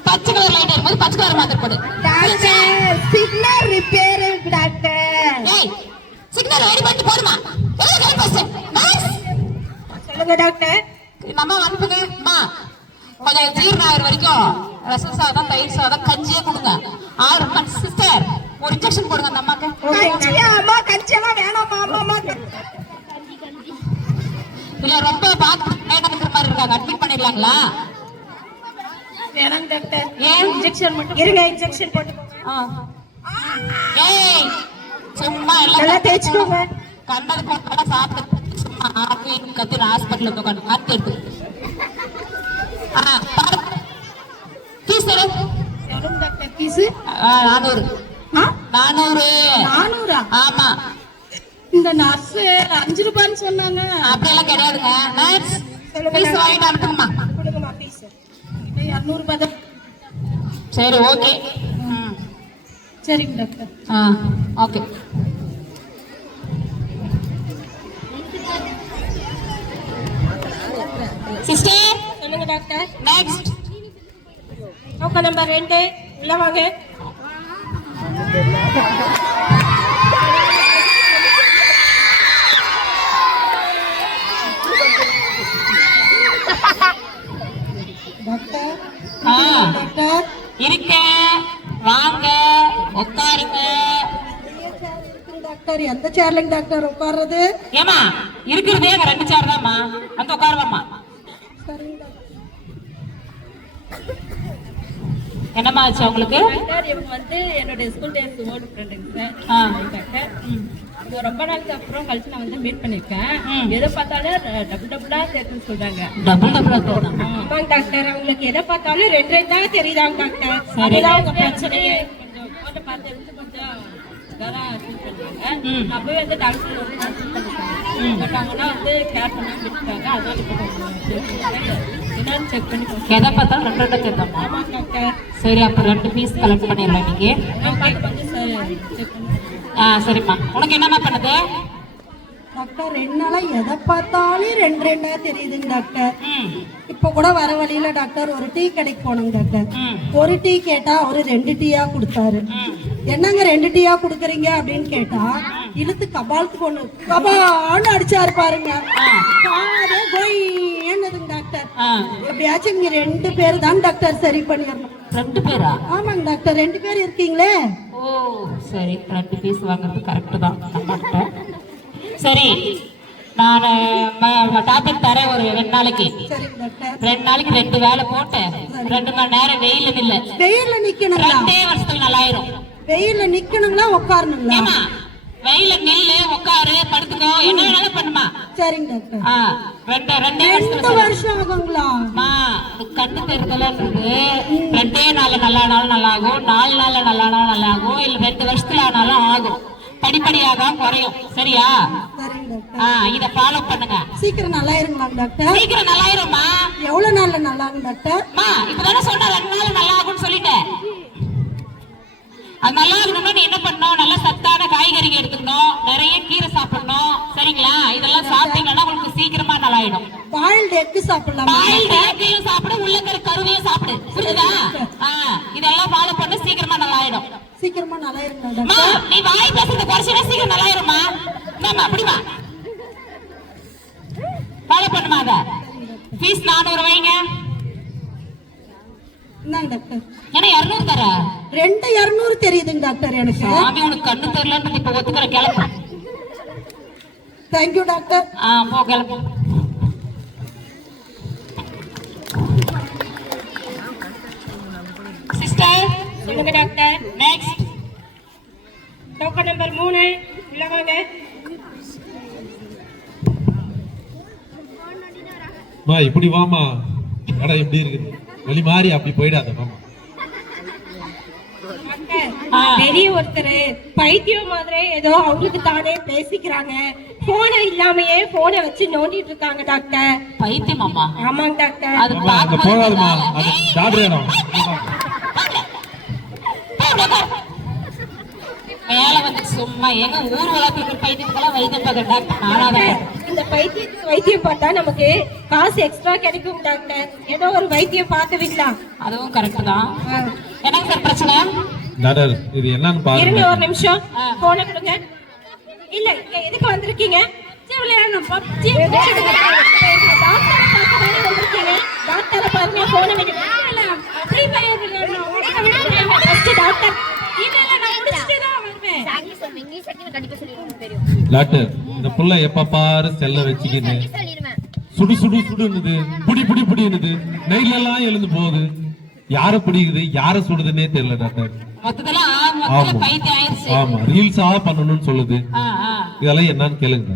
பச்சை கலர் லைட் எரியும் போது பச்சை கலர் மாத்திரை போடு. டாக்டர் சிக்னல் ரிப்பேர் இருக்கு டாக்டர். ஏய் சிக்னல் ரெடி பண்ணி போடுமா. எவ்வளவு டைம் பாஸ்? நைஸ். சொல்லுங்க டாக்டர். நம்ம அனுப்புங்க அம்மா. கொஞ்சம் ஜீரணம் ஆகிற வரைக்கும் ரசம் சாதம் தயிர் சாதம் கஞ்சியே கொடுங்க. 6 மந்த்ஸ் சிஸ்டர் ஒரு இன்ஜெக்ஷன் போடுங்க அந்த அம்மாக்கு. அம்மா கஞ்செல்லாம் வேணாமா அம்மா. இல்ல ரொம்ப பாத்து இருக்கிற மாதிரி இருக்காங்க, அட்மிட் பண்ணிடலாங்களா? வேணாங்க டாக்டர். ஏன்? இன்ஜெக்ஷன் மட்டும் இருங்க இன்ஜெக்ஷன் போட்டுக்கோங்க. ஏய் சும்மா நல்லா எல்லாம் தேய்ச்சுக்கோங்க. கண்டது போட்டெல்லாம் சாப்பிட்டு சும்மா ஆப்பின்னு கத்தி ஹாஸ்பிட்டல் உட்காந்து மாத்தி எடுத்து ஃபீஸ் தரு. எவ்வளவு டாக்டர் ஃபீஸ்? 400. 400? ஆமா. இந்த நர்ஸ் 5 ரூபாய்னு சொன்னாங்க. அப்படியெல்லாம் கிடையாதுங்க. நர்ஸ் ஃபீஸ் வாங்கிட்டு அனுப்புங்கம்மா. கொடுங்கம்மா ஃபீஸ். 200 ரூபாய் தான். சரி ஓகே. சரிங்க டாக்டர். ஓகே. சிஸ்டர் சொல்லுங்க டாக்டர். நெக்ஸ்ட் டோக்கன் நம்பர் 2 உள்ள வாங்க. டாக்டர் டாக்டர் இருக்கேன், வாங்க உட்காருங்க. டாக்டர் எந்த சேர்லங்க டாக்டர் உட்கார்றது? ஏமா இருக்கிறதே 2 சேர் தான்மா, வந்து உட்காருவாம்மா. என்னம்மா ஆச்சு உங்களுக்கு? டாக்டர் இவங்க வந்து என்னோட ஸ்கூல் டேஸ் ஓல்டு ஃப்ரெண்டுங்க சார். டாக்டர் இப்போ ரொம்ப நாளுக்கு அப்புறம் கழிச்சு நான் வந்து மீட் பண்ணிருக்கேன். எதை பார்த்தாலும் டபுளா சேர்த்துன்னு சொல்றாங்க. டபுளா ஆமாங்க டாக்டர். அவங்களுக்கு எதை பார்த்தாலும் 2 தான் தெரியுதாங்க டாக்டர். அதுதான் உங்க பிரச்சனையே. கொஞ்சம் போட்டு பார்த்து எடுத்து கொஞ்சம் இதெல்லாம் ஃபீல் பண்ணுவாங்க. அப்பவே வந்து டாக்டர் வந்து கன்சல்ட் பண்ணிருக்காங்க. பட் அவங்கலாம் வந்து கேர் பண்ணாம விட்டுட்டாங்க. அதனால இப்போ கொஞ்சம் என்னன்னு செக் பண்ணி எதை பார்த்தாலும் 2 சேர்த்தாமா? ஆமாங்க டாக்டர். சரி அப்ப 2 பீஸ் கலெக்ட் பண்ணிடலாம் நீங்க. கொஞ்சம் செக் பண்ணி சரிம்மா. உனக்கு என்னம்மா பண்ணுது? டாக்டர் 2 நாளா எதை பார்த்தாலும் 2 தெரியுதுங்க டாக்டர். இப்போ கூட வர வழியில டாக்டர் ஒரு டீ கடைக்கு போனோங்க டாக்டர். ஒரு டீ கேட்டா அவரு 2 டீயா கொடுத்தாரு. என்னங்க 2 டீயா கொடுக்குறீங்க அப்படின்னு கேட்டா இழுத்து கபாலுக்கு கொண்டு கபான்னு அடிச்சாரு பாருங்க. அதே என்னதுங்க டாக்டர். எப்படியாச்சும் இங்க 2 பேர் தான் டாக்டர் சரி பண்ணிடணும். 2 பேரா? ஆமாங்க டாக்டர் 2 பேர் இருக்கீங்களே. ஓ சரி 2 பீஸ் வாங்குறது கரெக்ட் தான் நம்மகிட்ட. சரி நான் டாப்லெட் தரேன் ஒரு 2 நாளைக்கு. சரிங்க டாக்டர். 2 நாளைக்கு 2 வேலை போட்டு 2 மணி நேரம் வெயில நில்லு. வெயில்ல நிக்கணுங்களா? 2 வருஷத்துல நல்லாயிரும். வெயில்ல நிக்கணுங்களா உட்காரணுங்களா? ஏமா வெயில நில்லு, உட்காரு, படுத்துக்கோ, என்ன வேணாலும் பண்ணுமா. சரிங்க டாக்டர். 2 வருஷம் ஆகுங்களா? கண்ணு தெருதெல்லாம் இருக்கு. 2 நாள்ல நல்லானாலும் நல்லாகும், 4 நாள்ல நல்லானாலும் நல்லாகும், இல்ல 2 வருஷத்துல ஆனாலும் ஆகும். படிப்படியாக குறையும். சரியா? சரிங்க டாக்டர். இத ஃபாலோ பண்ணுங்க. சீக்கிரம் நல்லாயிருங்களா டாக்டர்? சீக்கிரம் நல்லாயிரும்மா. எவ்வளவு நாள்ல நல்லாகும் டாக்டர்? இப்பதானே சொன்ன 2 நாள் நல்லா ஆகும்னு சொல்லிட்டேன். அது நல்லா இருக்கணும்னா நீ என்ன பண்ணணும்? நல்ல சத்தான காய்கறிகள் எடுத்துக்கணும், நிறைய கீரை சாப்பிடணும். சரிங்களா? இதெல்லாம் சாப்பிட்டீங்கன்னா உங்களுக்கு சீக்கிரமா நல்லாயிடும். பாயில்டு எக் சாப்பிடலாம். பாயில்டு எக்கையும் சாப்பிடு, உள்ளங்கிற கருவையும் சாப்பிடு. புரியுதா? இதெல்லாம் ஃபாலோ பண்ண சீக்கிரமா நல்லாயிடும். சீக்கிரமா நல்லாயிருங்களா டாக்டர்? நீ வாய் பேசுறத குறைச்சினா சீக்கிரம் நல்லாயிரும்மா. என்னம்மா அப்படிமா ஃபாலோ பண்ணுமா? அத ஃபீஸ் 400 வைங்க. என்னங்க டாக்டர்? ஏன்னா 200 தர. 200 தெரியுதுங்க டாக்டர் எனக்கு. சாமி உனக்கு கண்ணு தெரியலன்னு இப்ப ஒத்துக்கிற கிளம்பு. Thank you doctor. போ கிளம்பு. சிஸ்டர் சொல்லுங்க டாக்டர். நெக்ஸ்ட் டோக்கன் நம்பர் 3 உள்ள வாங்க. மா இப்படி வாமா. இடம் எப்படி இருக்குது? வழி மாறி அப்படி போயிடாத மாமா. பெரிய ஒருத்தர் பைத்தியம் மாதிரி ஏதோ அவங்களுக்கு தானே பேசிக்கிறாங்க. போனை இல்லாமயே போனை வச்சு நோண்டிட்டு இருக்காங்க டாக்டர். பைத்தியமாமா? ஆமாங்க டாக்டர். அது அங்க போகாதமா. அது டாக்டர் வேணும். மேல வந்து சும்மா எங்க ஊர் வளர்த்துக்கு பைத்தியத்துக்கெல்லாம் வைத்தியம் பார்க்க டாக்டர் நானாதான். இந்த பைத்தியத்துக்கு வைத்தியம் பார்த்தா நமக்கு காசு எக்ஸ்ட்ரா கிடைக்கும் டாக்டர். ஏதோ ஒரு வைத்தியம் பார்த்துவீங்களா? அதுவும் கரெக்ட் தான். என்னங்க சார் பிரச்சனை? டாக்டர் இது என்னன்னு இருங்க பாருங்க. ஒரு நிமிஷம், போன கொடுங்க. இல்ல இங்க எதுக்கு வந்திருக்கீங்க? டாக்டரை பாருங்க, போன டாக்டர் இந்த புள்ள எப்ப பாரு செல்ல வச்சுக்கின்னு சுடு சுடு சுடுன்னுது, புடி புடி புடின்னுது, நைட்ல எல்லாம் எழுந்து போகுது. யார பிடிக்குது யார சுடுதுன்னே தெரியல டாக்டர். மொத்தத்துல ஆமா பைத்தியம் ஆயிடுச்சு. ஆமா ரீல்ஸா பண்ணணும்னு சொல்லுது. ஆ, ஆ. இதெல்லாம் என்னன்னு கேளுங்க.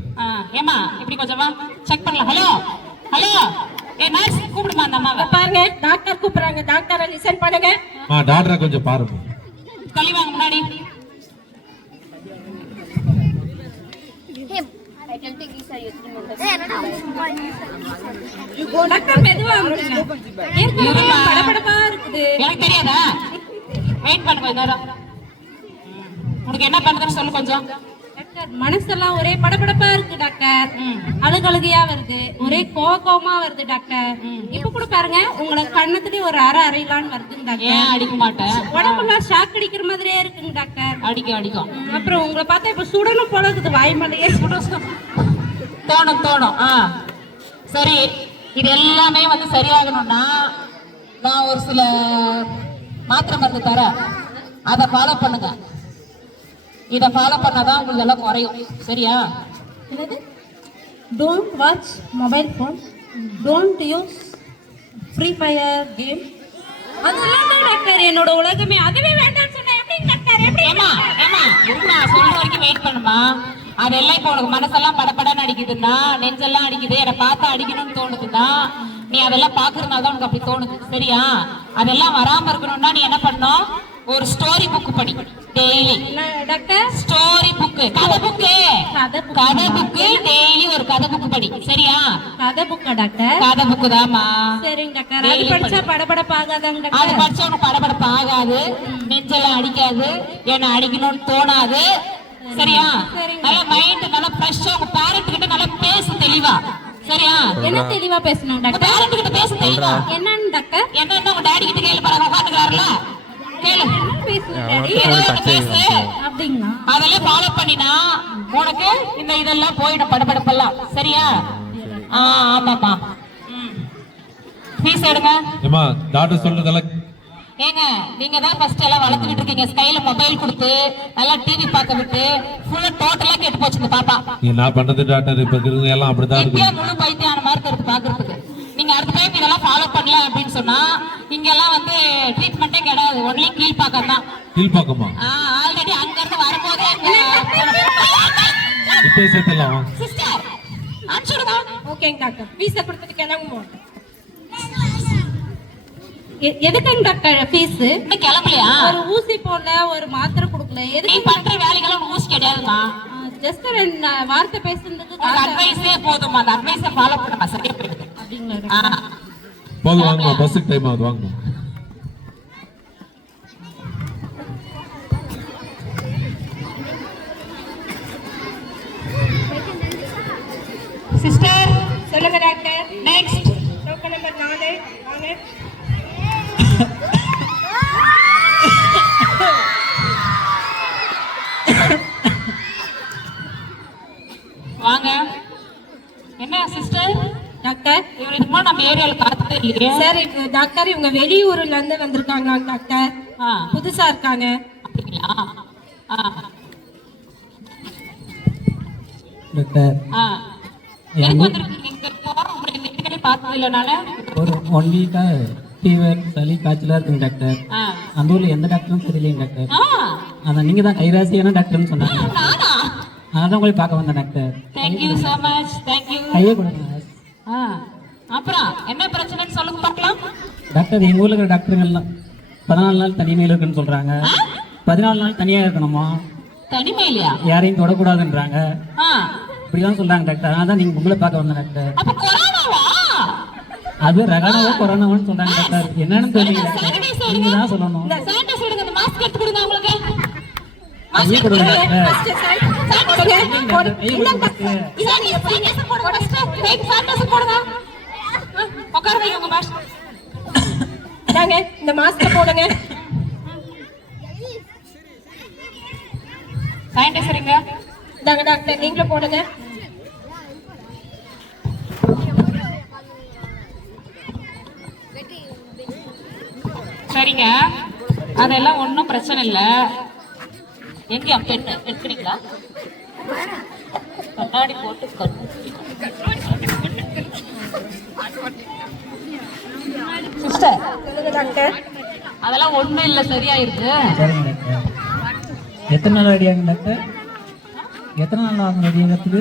ஏமா இப்படி கொஞ்சமா செக் பண்ணலாம். ஹலோ ஹலோ, ஏ நர்ஸ் கூப்பிடுமா அந்த அம்மாவை. பாருங்க டாக்டர் கூப்பிடுறாங்க, டாக்டரை லிசன் பண்ணுங்க. டாக்டரை கொஞ்சம் பாருங்க. தள்ளி வாங்க முன்னாடி. டாக்டர் மெதுவா இருங்க. ஏற்கனவே படபடப்பா இருக்குது. எனக்கு தெரியாதா? வெயிட் பண்ணு கொஞ்ச நேரம். உனக்கு என்ன பண்ணுதுன்னு சொல்லு கொஞ்சம். டாக்டர் மனசெல்லாம் ஒரே படபடப்பா இருக்கு டாக்டர். அழுகழுகையா வருது, ஒரே கோவமா வருது டாக்டர். இப்ப கூட பாருங்க உங்களை கண்ணத்துலயே ஒரு அரைலான்னு வருதுங்க டாக்டர். ஏன் அடிக்க மாட்டேன்? உடம்புலாம் ஷாக் அடிக்கிற மாதிரியே இருக்குங்க டாக்டர். அடிக்கும். அப்புறம் உங்களை பார்த்தா இப்ப சுடணும் போல இருக்குது, வாய் மேலேயே தோணும். சரி, இது எல்லாமே வந்து சரியாகணும்னா நான் ஒரு சில மாத்திரை மருந்து தரேன், அதை ஃபாலோ பண்ணுங்க. இதை ஃபாலோ பண்ணாதான் உங்களுக்கு எல்லாம் குறையும். சரியா? என்னது? Don't watch mobile phone, don't use free fire game. அதெல்லாம் தான் டாக்டர் என்னோட உலகமே. அதுவே வேண்டாம்னு சொன்னா எப்படி டாக்டர்? எப்படி? ஏமா இருமா, சொல்ற வரைக்கும் வெயிட் பண்ணுமா. அதெல்லாம் இப்போ உனக்கு மனசெல்லாம் படப்படன்னு அடிக்குதுன்னா, நெஞ்செல்லாம் அடிக்குது, என்னை பார்த்தா அடிக்கணும்னு தோணுதுன்னா, நீ அதெல்லாம் பாக்குறதுனால தான் உனக்கு அப்படி தோணுது. சரியா? அதெல்லாம் வராம இருக்கணும்னா நீ என்ன பண்ணணும்? ஒரு ஸ்டோரி புக் படி டெய்லி. டாக்டர் ஸ்டோரி புக், கதை புக்கு டெய்லி ஒரு கதை புக் படி. சரியா? கதை புக்கா டாக்டர்? கதை புக்கு தாமா. சரிங்க டாக்டர். அது படிச்சா படபடப்பு ஆகாதாங்க அது டாக்டர்? படிச்சா உனக்கு படபடப்பு ஆகாது, நெஞ்செல்லாம் அடிக்காது, என்ன அடிக்கணும்னு தோணாது. சரியா? நல்லா மைண்ட் நல்லா ஃப்ரெஷ்ஷா உங்க பேரண்ட் கிட்ட நல்லா பேசு தெளிவா. சரியா? என்ன தெளிவா பேசணும் டாக்டர்? பேரண்ட் கிட்ட பேசு தெளிவா. என்னன்னு டாக்டர்? என்னன்னா உங்க டாடி கிட்ட கேளு, பாருங்க உட்காந்துக்கிறாருல, கேளு. அப்படிங்களா? அதெல்லாம் ஃபாலோ பண்ணினா உனக்கு இந்த இதெல்லாம் போயிடும், படபடப்பெல்லாம். சரியா? ஆமாமா. ஃபீஸ் எடுங்க. ஏமா டாக்டர் சொல்றதெல்லாம் ஏங்க நீங்க தான் ஃபர்ஸ்ட் எல்லாம் வளர்த்துக்கிட்டு இருக்கீங்க. கையில மொபைல் கொடுத்து நல்லா டிவி பார்க்க விட்டு ஃபுல்லா டோட்டலா கேட்டு போச்சு இந்த பாப்பா. என்ன பண்றது டாக்டர்? இப்ப இருக்கிறது எல்லாம் அப்படிதான் இருக்கு. இப்பயே முழு பைத்தியான மாதிரி இருக்கு பாக்குறதுக்கு. நீங்க அடுத்த டைம் இதெல்லாம் ஃபாலோ பண்ணல அப்படின்னு சொன்னா இங்க எல்லாம் வந்து ட்ரீட்மெண்டே கிடையாது, ஒன்லி கீழ்பாக்கம் தான். கீழ்பாக்கமா? ஆல்ரெடி அங்க இருந்து வரும்போதே இப்பே சேர்த்தலாம். சிஸ்டர் அனுப்பிச்சுடுங்க. ஓகேங்க டாக்டர், ஃபீஸை கொடுத்துட்டு கிளம்புவோம். எதுக்குங்க டாக்டர் ஃபீஸ்? இன்னும் கிளம்பலையா? ஒரு ஊசி போடல, ஒரு மாத்திரை கொடுக்கல. நீ எதுக்கு? பண்ற வேலைகளும் ஊசி கிடையாதுமா. ஜஸ்ட் ரெண்டு வார்த்தை பேசுறதுக்கு அட்வைஸே போதுமா, அந்த அட்வைஸை ஃபாலோ பண்ணுமா, சரியா போயிடுது. அப்படிங்களா? போதும், வாங்கம்மா, பஸ்ஸுக்கு டைம் ஆகுது, வாங்கம்மா. சிஸ்டர் சொல்லுங்க டாக்டர். நெக்ஸ்ட் டோக்கன் நம்பர் 4 வாங்க. வாங்க. என்ன சிஸ்டர்? டாக்டர் இவர் இதுக்கு முன்னாடி நம்ம ஏரியால பார்த்ததே இல்லையே. சார் டாக்டர் இவங்க வெளியூர்ல இருந்து வந்திருக்காங்க டாக்டர். புதுசா இருக்காங்க. அப்படிங்களா? டாக்டர் எதுக்கு வந்திருக்கீங்க? இங்க போறோம், உங்களை இந்த இதுக்கே பார்த்தது இல்லைனால ஒரு 1 வீக்கா ஃபீவர் சளி காய்ச்சலா இருக்குங்க டாக்டர். அந்த ஊர்ல எந்த டாக்டரும் தெரியலைங்க டாக்டர். அதான் நீங்க தான் கைராசியான டாக்டர்னு சொன்னாங்க. நானா? அதான் உங்களை பார்க்க வந்தேன் doctor. Thank you so much. Thank you. கையே கொடுங்க அப்புறம் என்ன பிரச்சனைன்னு சொல்லுங்க பார்க்கலாம். டாக்டர் எங்க ஊர்ல இருக்கிற டாக்டருங்கெல்லாம் 14 நாள் தனிமையில் இருக்குன்னு சொல்றாங்க. 14 நாள் தனியா இருக்கணுமா? தனிமையிலையா? யாரையும் தொடக்கூடாதுன்றாங்க. இப்படிதான் சொல்றாங்க டாக்டர். அதான் நீங்க உங்களை பார்க்க வந்தேன் டாக்டர். அப்ப கொரோனாவா? அது ரகடாவோ கொரோனாவான்னு சொல்றாங்க டாக்டர். என்னன்னு தெரியல டாக்டர், நீங்க தான் சொல்லணும். சானிடைசர் எடுங்க, அந்த மாஸ்க் எடுத்து கொடுங்க அவங்களுக்கு. கையை கொடுங்க டாக்டர். உட்கார வைங்க உங்க மாஸ்டர். இந்தாங்க இந்த மாஸ்க் போடுங்க. சானிடைசருங்க. இந்தாங்க டாக்டர் நீங்களும் போடுங்க. சரிங்க, அதெல்லாம் ஒன்றும் பிரச்சனை இல்லை. எங்க பெண்ணு எடுக்கிறீங்களா? கண்ணாடி போட்டு சிஸ்டர், சொல்லுங்க டாக்டர். அதெல்லாம் ஒண்ணும் இல்லை, சரியாயிருக்கு. சரிங்க டாக்டர். எத்தனை நாள் ரெடி ஆகும் டாக்டர்? எத்தனை நாள் ஆகும் ரெடி ஆகிறதுக்கு?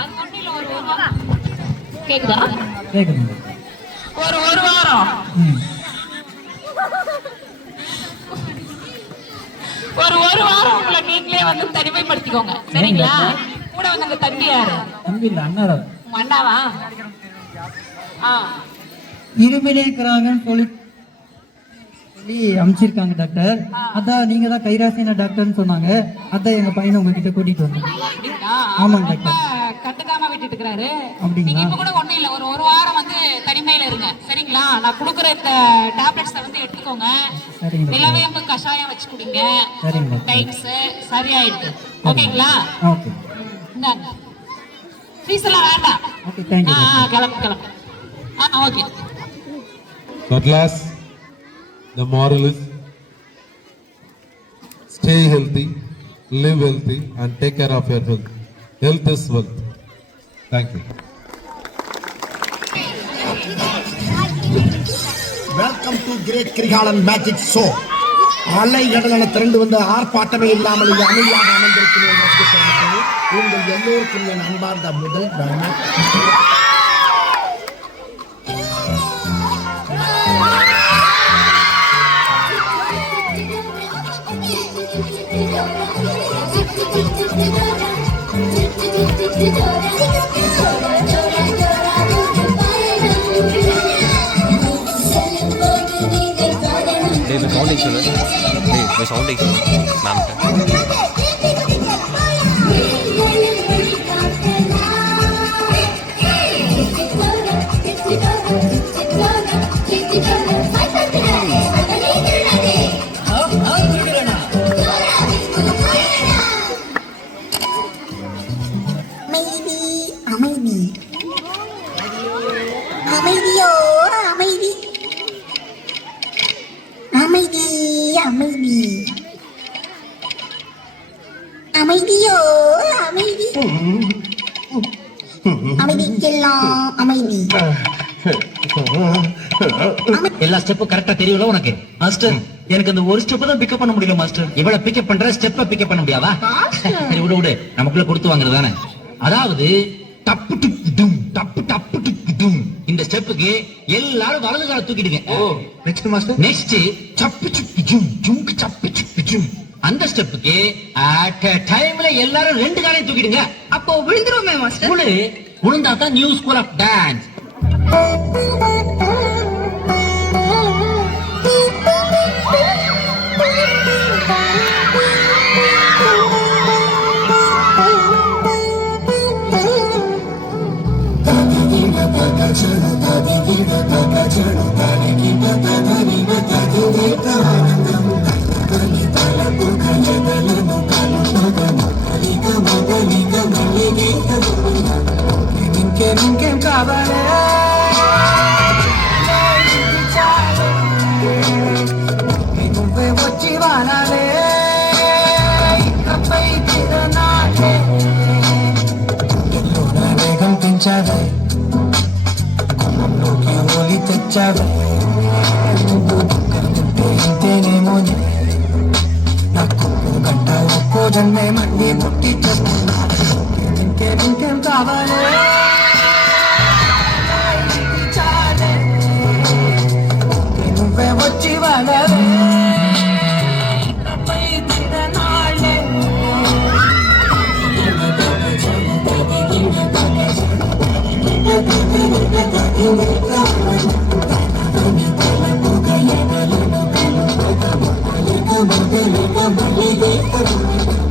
அது ஒன்றும் இல்லை, ஒரு வாரம். கேக்குதா? கேட்குதுங்க. ஒரு வாரம். ம். ஒரு வாரம் உங்களை நீங்களே வந்து தனிமைப்படுத்திக்கோங்க, சரிங்களா? கூட வந்து அந்த தம்பி யாரு? தம்பி இல்லை அண்ணாரா. உங்க அண்ணாவா? இருமையிலே இருக்கிறாங்கன்னு சொல்லி அனுப்பிச்சிருக்காங்க டாக்டர். அதான் நீங்க தான் கைராசின டாக்டர்னு சொன்னாங்க. அதான் எங்க பையனை உங்ககிட்ட கூட்டிட்டு வந்தேன். ஆமாங்க டாக்டர். கண்டுக்காம விட்டுட்டு இருக்கிறாரு. அப்படிங்களா? நீங்க இப்ப கூட ஒண்ணும் இல்ல, ஒரு வாரம் வந்து தனிமையில இருங்க, சரிங்களா? நான் கொடுக்குற இந்த டேப்லெட்ஸ் வந்து எடுத்துக்கோங்க. சரிங்க. நிலவேம்பு கஷாயம் வச்சு குடிங்க. சரிங்க. டைம்ஸ் சரியாயிடுது, ஓகேங்களா? ஓகே. இந்தாங்க, ஃபீஸ் எல்லாம் வேண்டாம். Okay, thank you. கிளம்பு. Okay. So at last, the moral is stay healthy, live healthy, and take care of your health. Health is wealth. Thank you. Welcome to great Kirikalan magic show. அலை கடலான திரண்டு வந்து ஆர்ப்பாட்டமே இல்லாமல் இது அமைதியாக அமர்ந்திருக்கிறேன். உங்கள் எல்லோருக்கும் என் அன்பார்ந்த முதல் வணக்கம். எல்லா ஸ்டெப்பும் கரெக்டா தெரியல உனக்கு? மாஸ்டர், எனக்கு அந்த ஒரு ஸ்டெப் தான் பிக்கப் பண்ண முடியல மாஸ்டர். இவ்வளவு பிக்கப் பண்ற ஸ்டெப்ப பிக்கப் பண்ண முடியாதா? சரி விடு, நமக்குள்ள கொடுத்து வாங்குறது தானே. அதாவது டப்பு டுக்கு டும், டப்பு டப்பு டுக்கு டும். இந்த ஸ்டெப்புக்கு எல்லாரும் வலது கால தூக்கிடுங்க. நெக்ஸ்ட் மாஸ்டர், நெக்ஸ்ட் சப்பு சுக்கு ஜும், ஜும்க்கு சப்பு சுக்கு ஜும். அந்த ஸ்டெப்புக்கு அட் a டைம்ல எல்லாரும் ரெண்டு காலையும் தூக்கிடுங்க. அப்போ விழுந்துருவோமே மாஸ்டர்? விழுந்தா தான் நியூ ஸ்கூல் ஆஃப் டான்ஸ். జన్మే మండి ముట్టి ఇంకేం కావాలి నువ్వే వచ్చి వాడవే Thank you.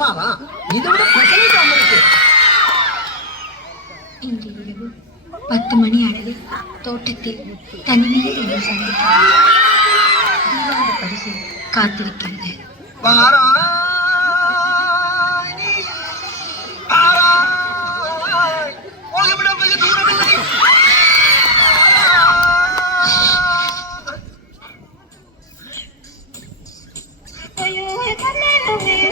பிரமாதம். இதை விட பெசலைட் ஒண்ணு இருக்கு. இன்று இரவு 10 மணி அளவில் தோட்டத்தில் தனிமையில் என்னை சந்தித்தார். தீபாவளி பரிசு காத்திருக்கிறது. வாராய் நீ, வாராய். போய்விடம் வெகு தூரமில்லை. இன்று இரவு 10 மணி அளவில்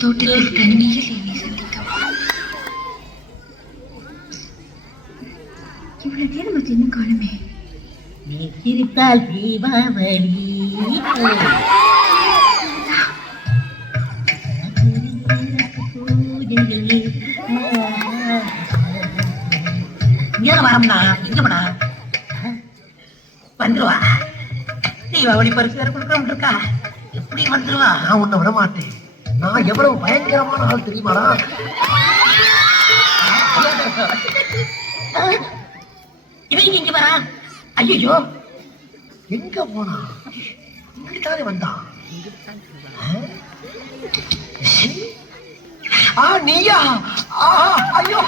தோட்டத்தில் தனிமையில் என்னை சந்தித்தார். இவ்வளவு நேரம் அது இன்னும் காணுமே. நீ சிரித்தால் தீபாவளி இங்க வரம்னா இங்க போனா வந்துருவா. தீபாவளி பரிசு வேற கொடுக்கணும் இருக்கா. எப்படி வந்துருவா? நான் உன்னை விட மாட்டேன். நான் எவ்வளவு பயங்கரமான ஆள் தெரியுமாடா? இவன் இங்க வரா. ஐயோ எங்க போனா? இங்கிட்டானே வந்தான். நீயா? ஐயோ,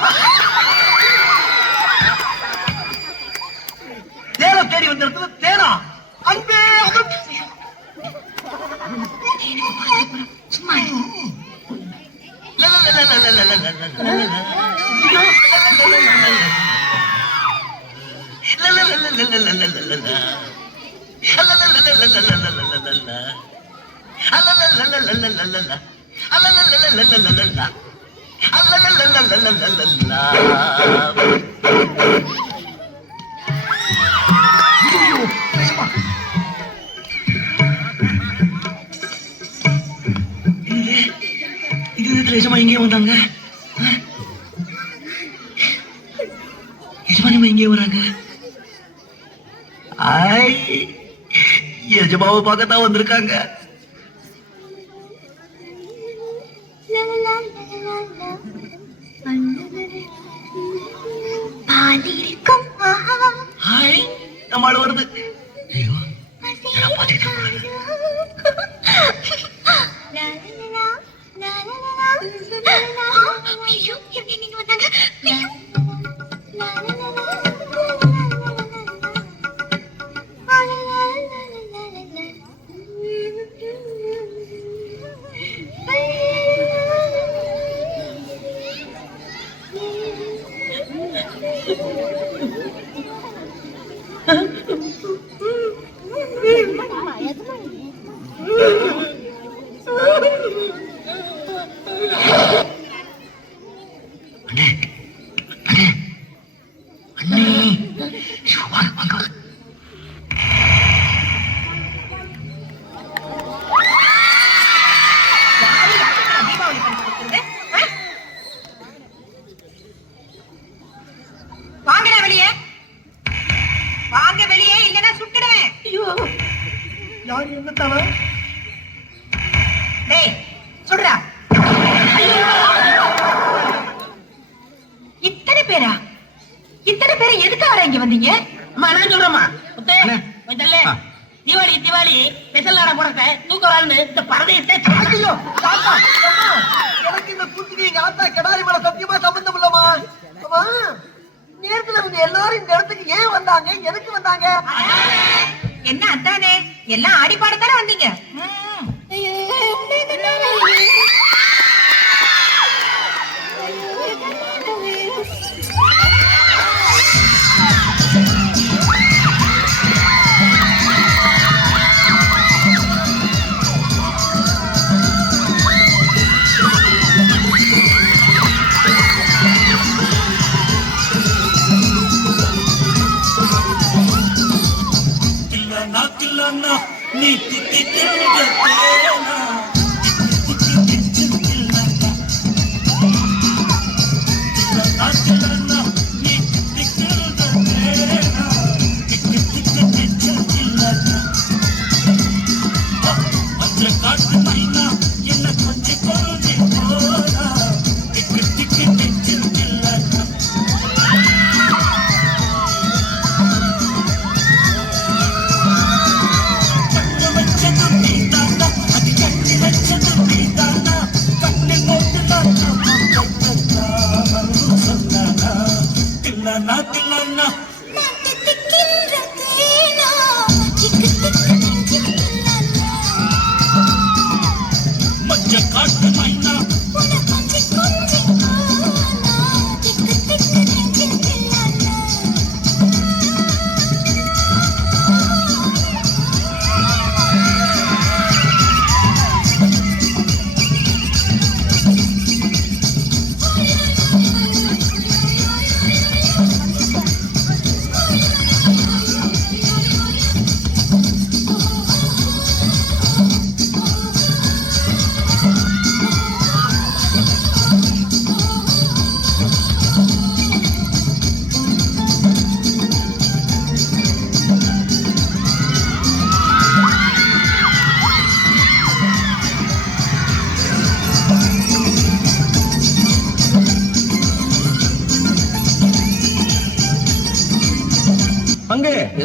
தேனை தேடி வந்த இடத்துல தேனா? அன்பே சும்மா இங்கே வந்தாங்க. எஜமானியம்மா இங்கே வராங்க. எஜமாவை பார்க்கத்தான் வந்திருக்காங்க. நம்மால வருது. ஐயோ, பாத்துக்கிட்டு ஐயோ, எப்படி நீங்க வந்தாங்க? வாங்கடா வெளியே, வாங்க வெளியே, இல்லைன்னா சுட்டுடுவேன். ஐயோ, யார் என்னத்தானா? டேய் சுடுறா. இத்தனை பேரா? இத்தனை பேரை எதுக்காக இங்க வந்தீங்க? அம்மா நான் சொல்றேம்மா. தீபாவளி தீபாவளி ஸ்பெஷல் நாடா போறத தூக்க வாழ்னு இந்த பரதையத்தை ஐயோ, தாத்தா, அம்மா, எனக்கு இந்த குட்டிக்கு எங்க ஆத்தா கெடாரி மேல சத்தியமா சம்பந்தம் இல்லம்மா. அம்மா, நேரத்துல இவங்க எல்லாரும் இந்த இடத்துக்கு ஏன் வந்தாங்க? எதுக்கு வந்தாங்க? என்ன அத்தானே, எல்லாம் ஆடிப்பாடத்தானே வந்தீங்க. என்ன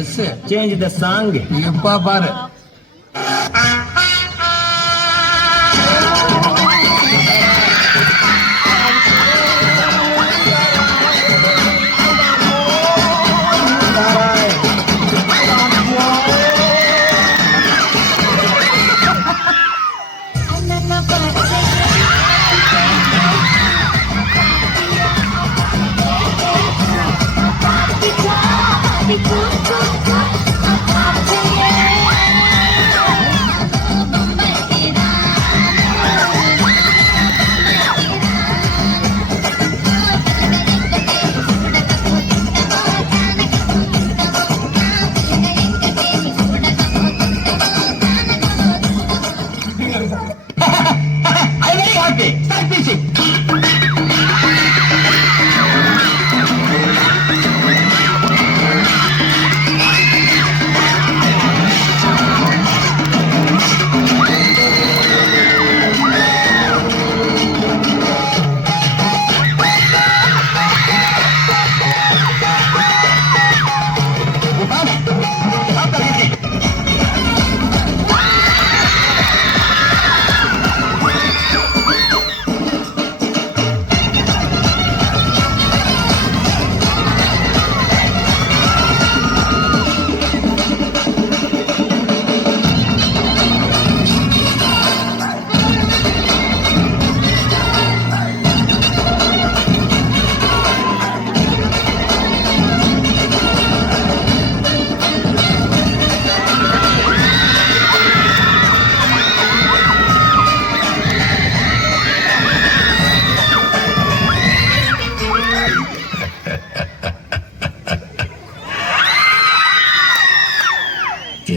எஸ் சேஞ்ச் த சாங். இப்ப பாரு. I'm very happy. Start fishing.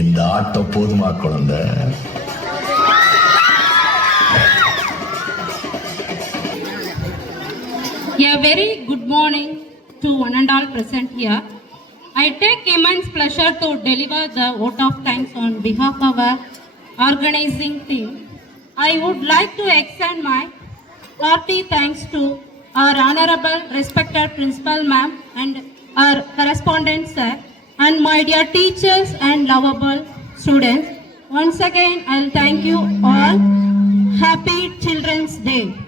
இந்த ஆட்டம் போதுமா குழந்தை? A very good morning to one and all present here. I take immense pleasure to deliver the vote of thanks on behalf of our organizing team. I would like to extend my hearty thanks to our honorable respected principal ma'am and our correspondent sir and my dear teachers and lovable students. Once again, I'll thank you all. Happy Children's Day.